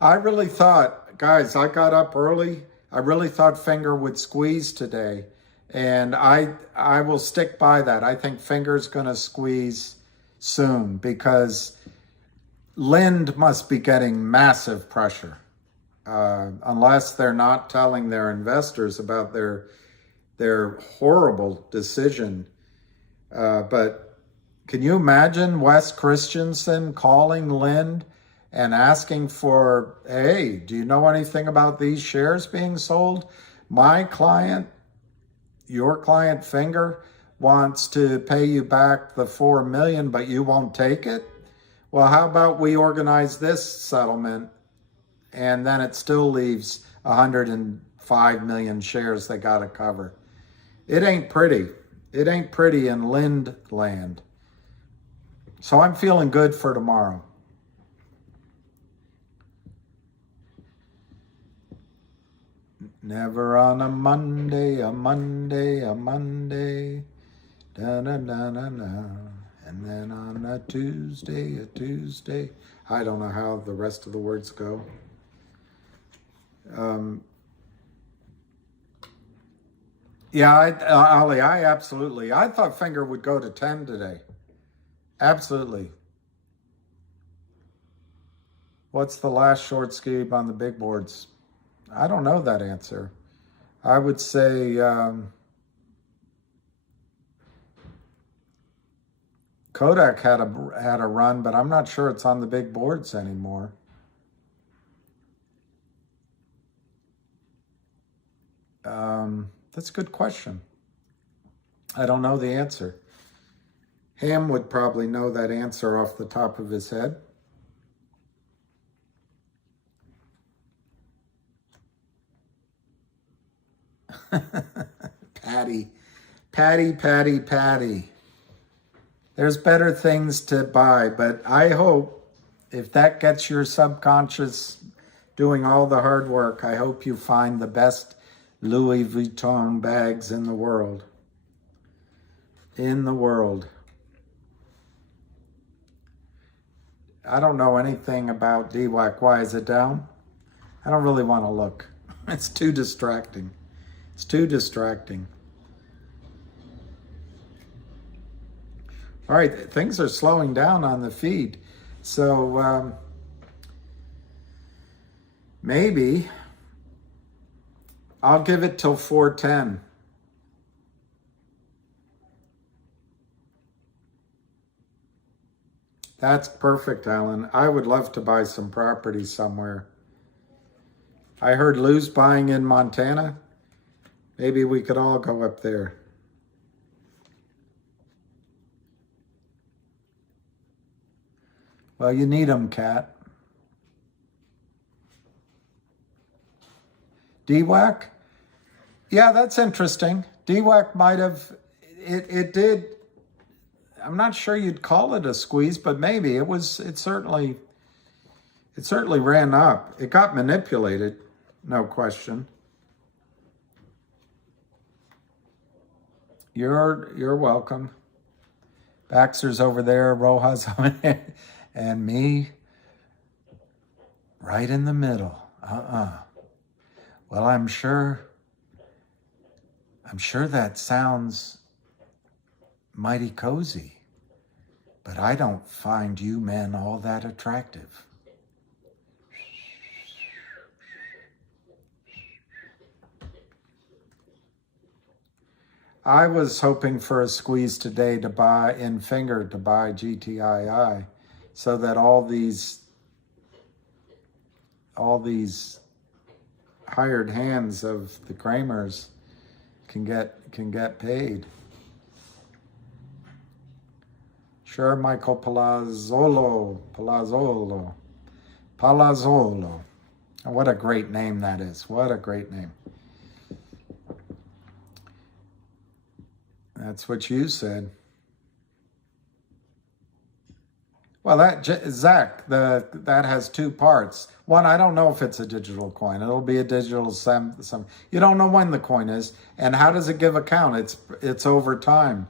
I really thought, guys, I got up early. I really thought Fenger would squeeze today. And I will stick by that. I think Fenger's going to squeeze soon because Lind must be getting massive pressure. Unless they're not telling their investors about their horrible decision. But can you imagine Wes Christensen calling Lind and asking for, hey, do you know anything about these shares being sold? My client, your client Fenger, wants to pay you back the $4 million, but you won't take it? Well, how about we organize this settlement and then it still leaves 105 million shares they got to cover. It ain't pretty. It ain't pretty in Lind land. So I'm feeling good for tomorrow. Never on a Monday, a Monday, a Monday. Da-na-na-na-na. And then on a Tuesday. I don't know how the rest of the words go. Yeah, Ali, I thought Fenger would go to 10 today. Absolutely. What's the last short skew on the big boards? I don't know that answer. I would say Kodak had a run, but I'm not sure it's on the big boards anymore. That's a good question. I don't know the answer. Ham would probably know that answer off the top of his head. Patty. There's better things to buy, but I hope if that gets your subconscious doing all the hard work, I hope you find the best Louis Vuitton bags in the world. I don't know anything about DWAC. Why is it down? I don't really want to look. It's too distracting. All right, things are slowing down on the feed. So maybe I'll give it till 410. That's perfect, Alan. I would love to buy some property somewhere. I heard Lou's buying in Montana. Maybe we could all go up there. Well, you need them, Kat. DWAC? Yeah, that's interesting. DWAC might have, it did, I'm not sure you'd call it a squeeze, but maybe it certainly ran up. It got manipulated, no question. You're welcome. Baxter's over there, Rojas over there, and me right in the middle. Well, I'm sure that sounds mighty cozy, but I don't find you men all that attractive. I was hoping for a squeeze today to buy in Fenger to buy GTII, so that all these hired hands of the Kramers can get paid. Sure, Michael Palazzolo. What a great name that is. What a great name. That's what you said. Well, Zach, that has two parts. One, I don't know if it's a digital coin. It'll be a digital some. You don't know when the coin is, and how does it give account? It's over time.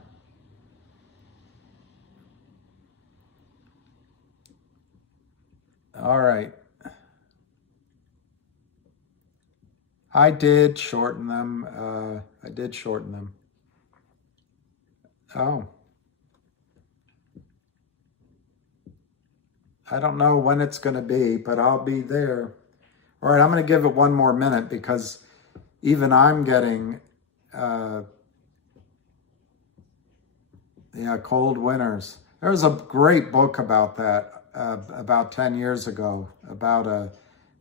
All right. I did shorten them. Oh. I don't know when it's going to be, but I'll be there. All right, I'm going to give it one more minute because even I'm getting cold winters. There was a great book about that about 10 years ago, about a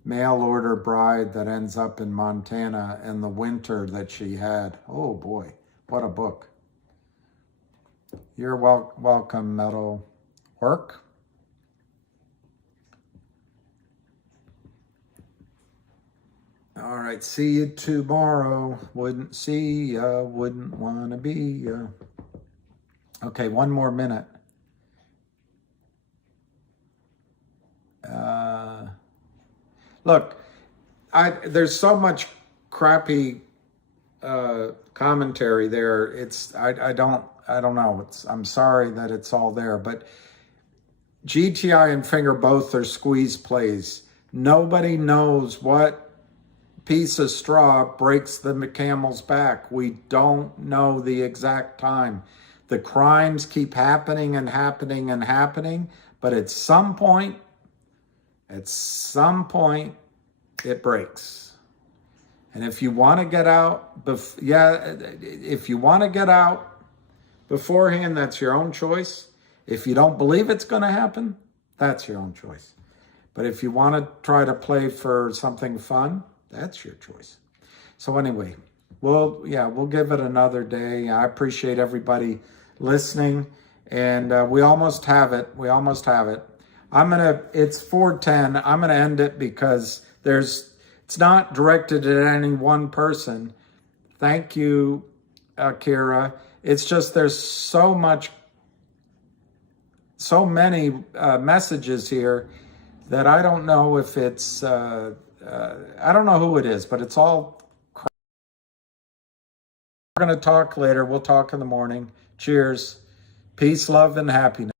mail order bride that ends up in Montana and the winter that she had. Oh boy, what a book. You're welcome, Metal Work. All right, see you tomorrow. Wouldn't see ya, wouldn't want to be ya. Okay, one more minute. Look, there's so much crappy commentary there. I don't know. I'm sorry that it's all there, but GTI and Fenger both are squeeze plays. Nobody knows what piece of straw breaks the camel's back. We don't know the exact time. The crimes keep happening and happening and happening, but at some point, it breaks. And if you want to get out, if you want to get out beforehand, that's your own choice. If you don't believe it's going to happen, that's your own choice. But if you want to try to play for something fun, that's your choice. So anyway, we'll give it another day. I appreciate everybody listening, and we almost have it. It's 4:10. I'm gonna end it because it's not directed at any one person. Thank you, Kira. It's just there's so many messages here that I don't know if it's, I don't know who it is, but it's all crap. We're going to talk later. We'll talk in the morning. Cheers. Peace, love, and happiness.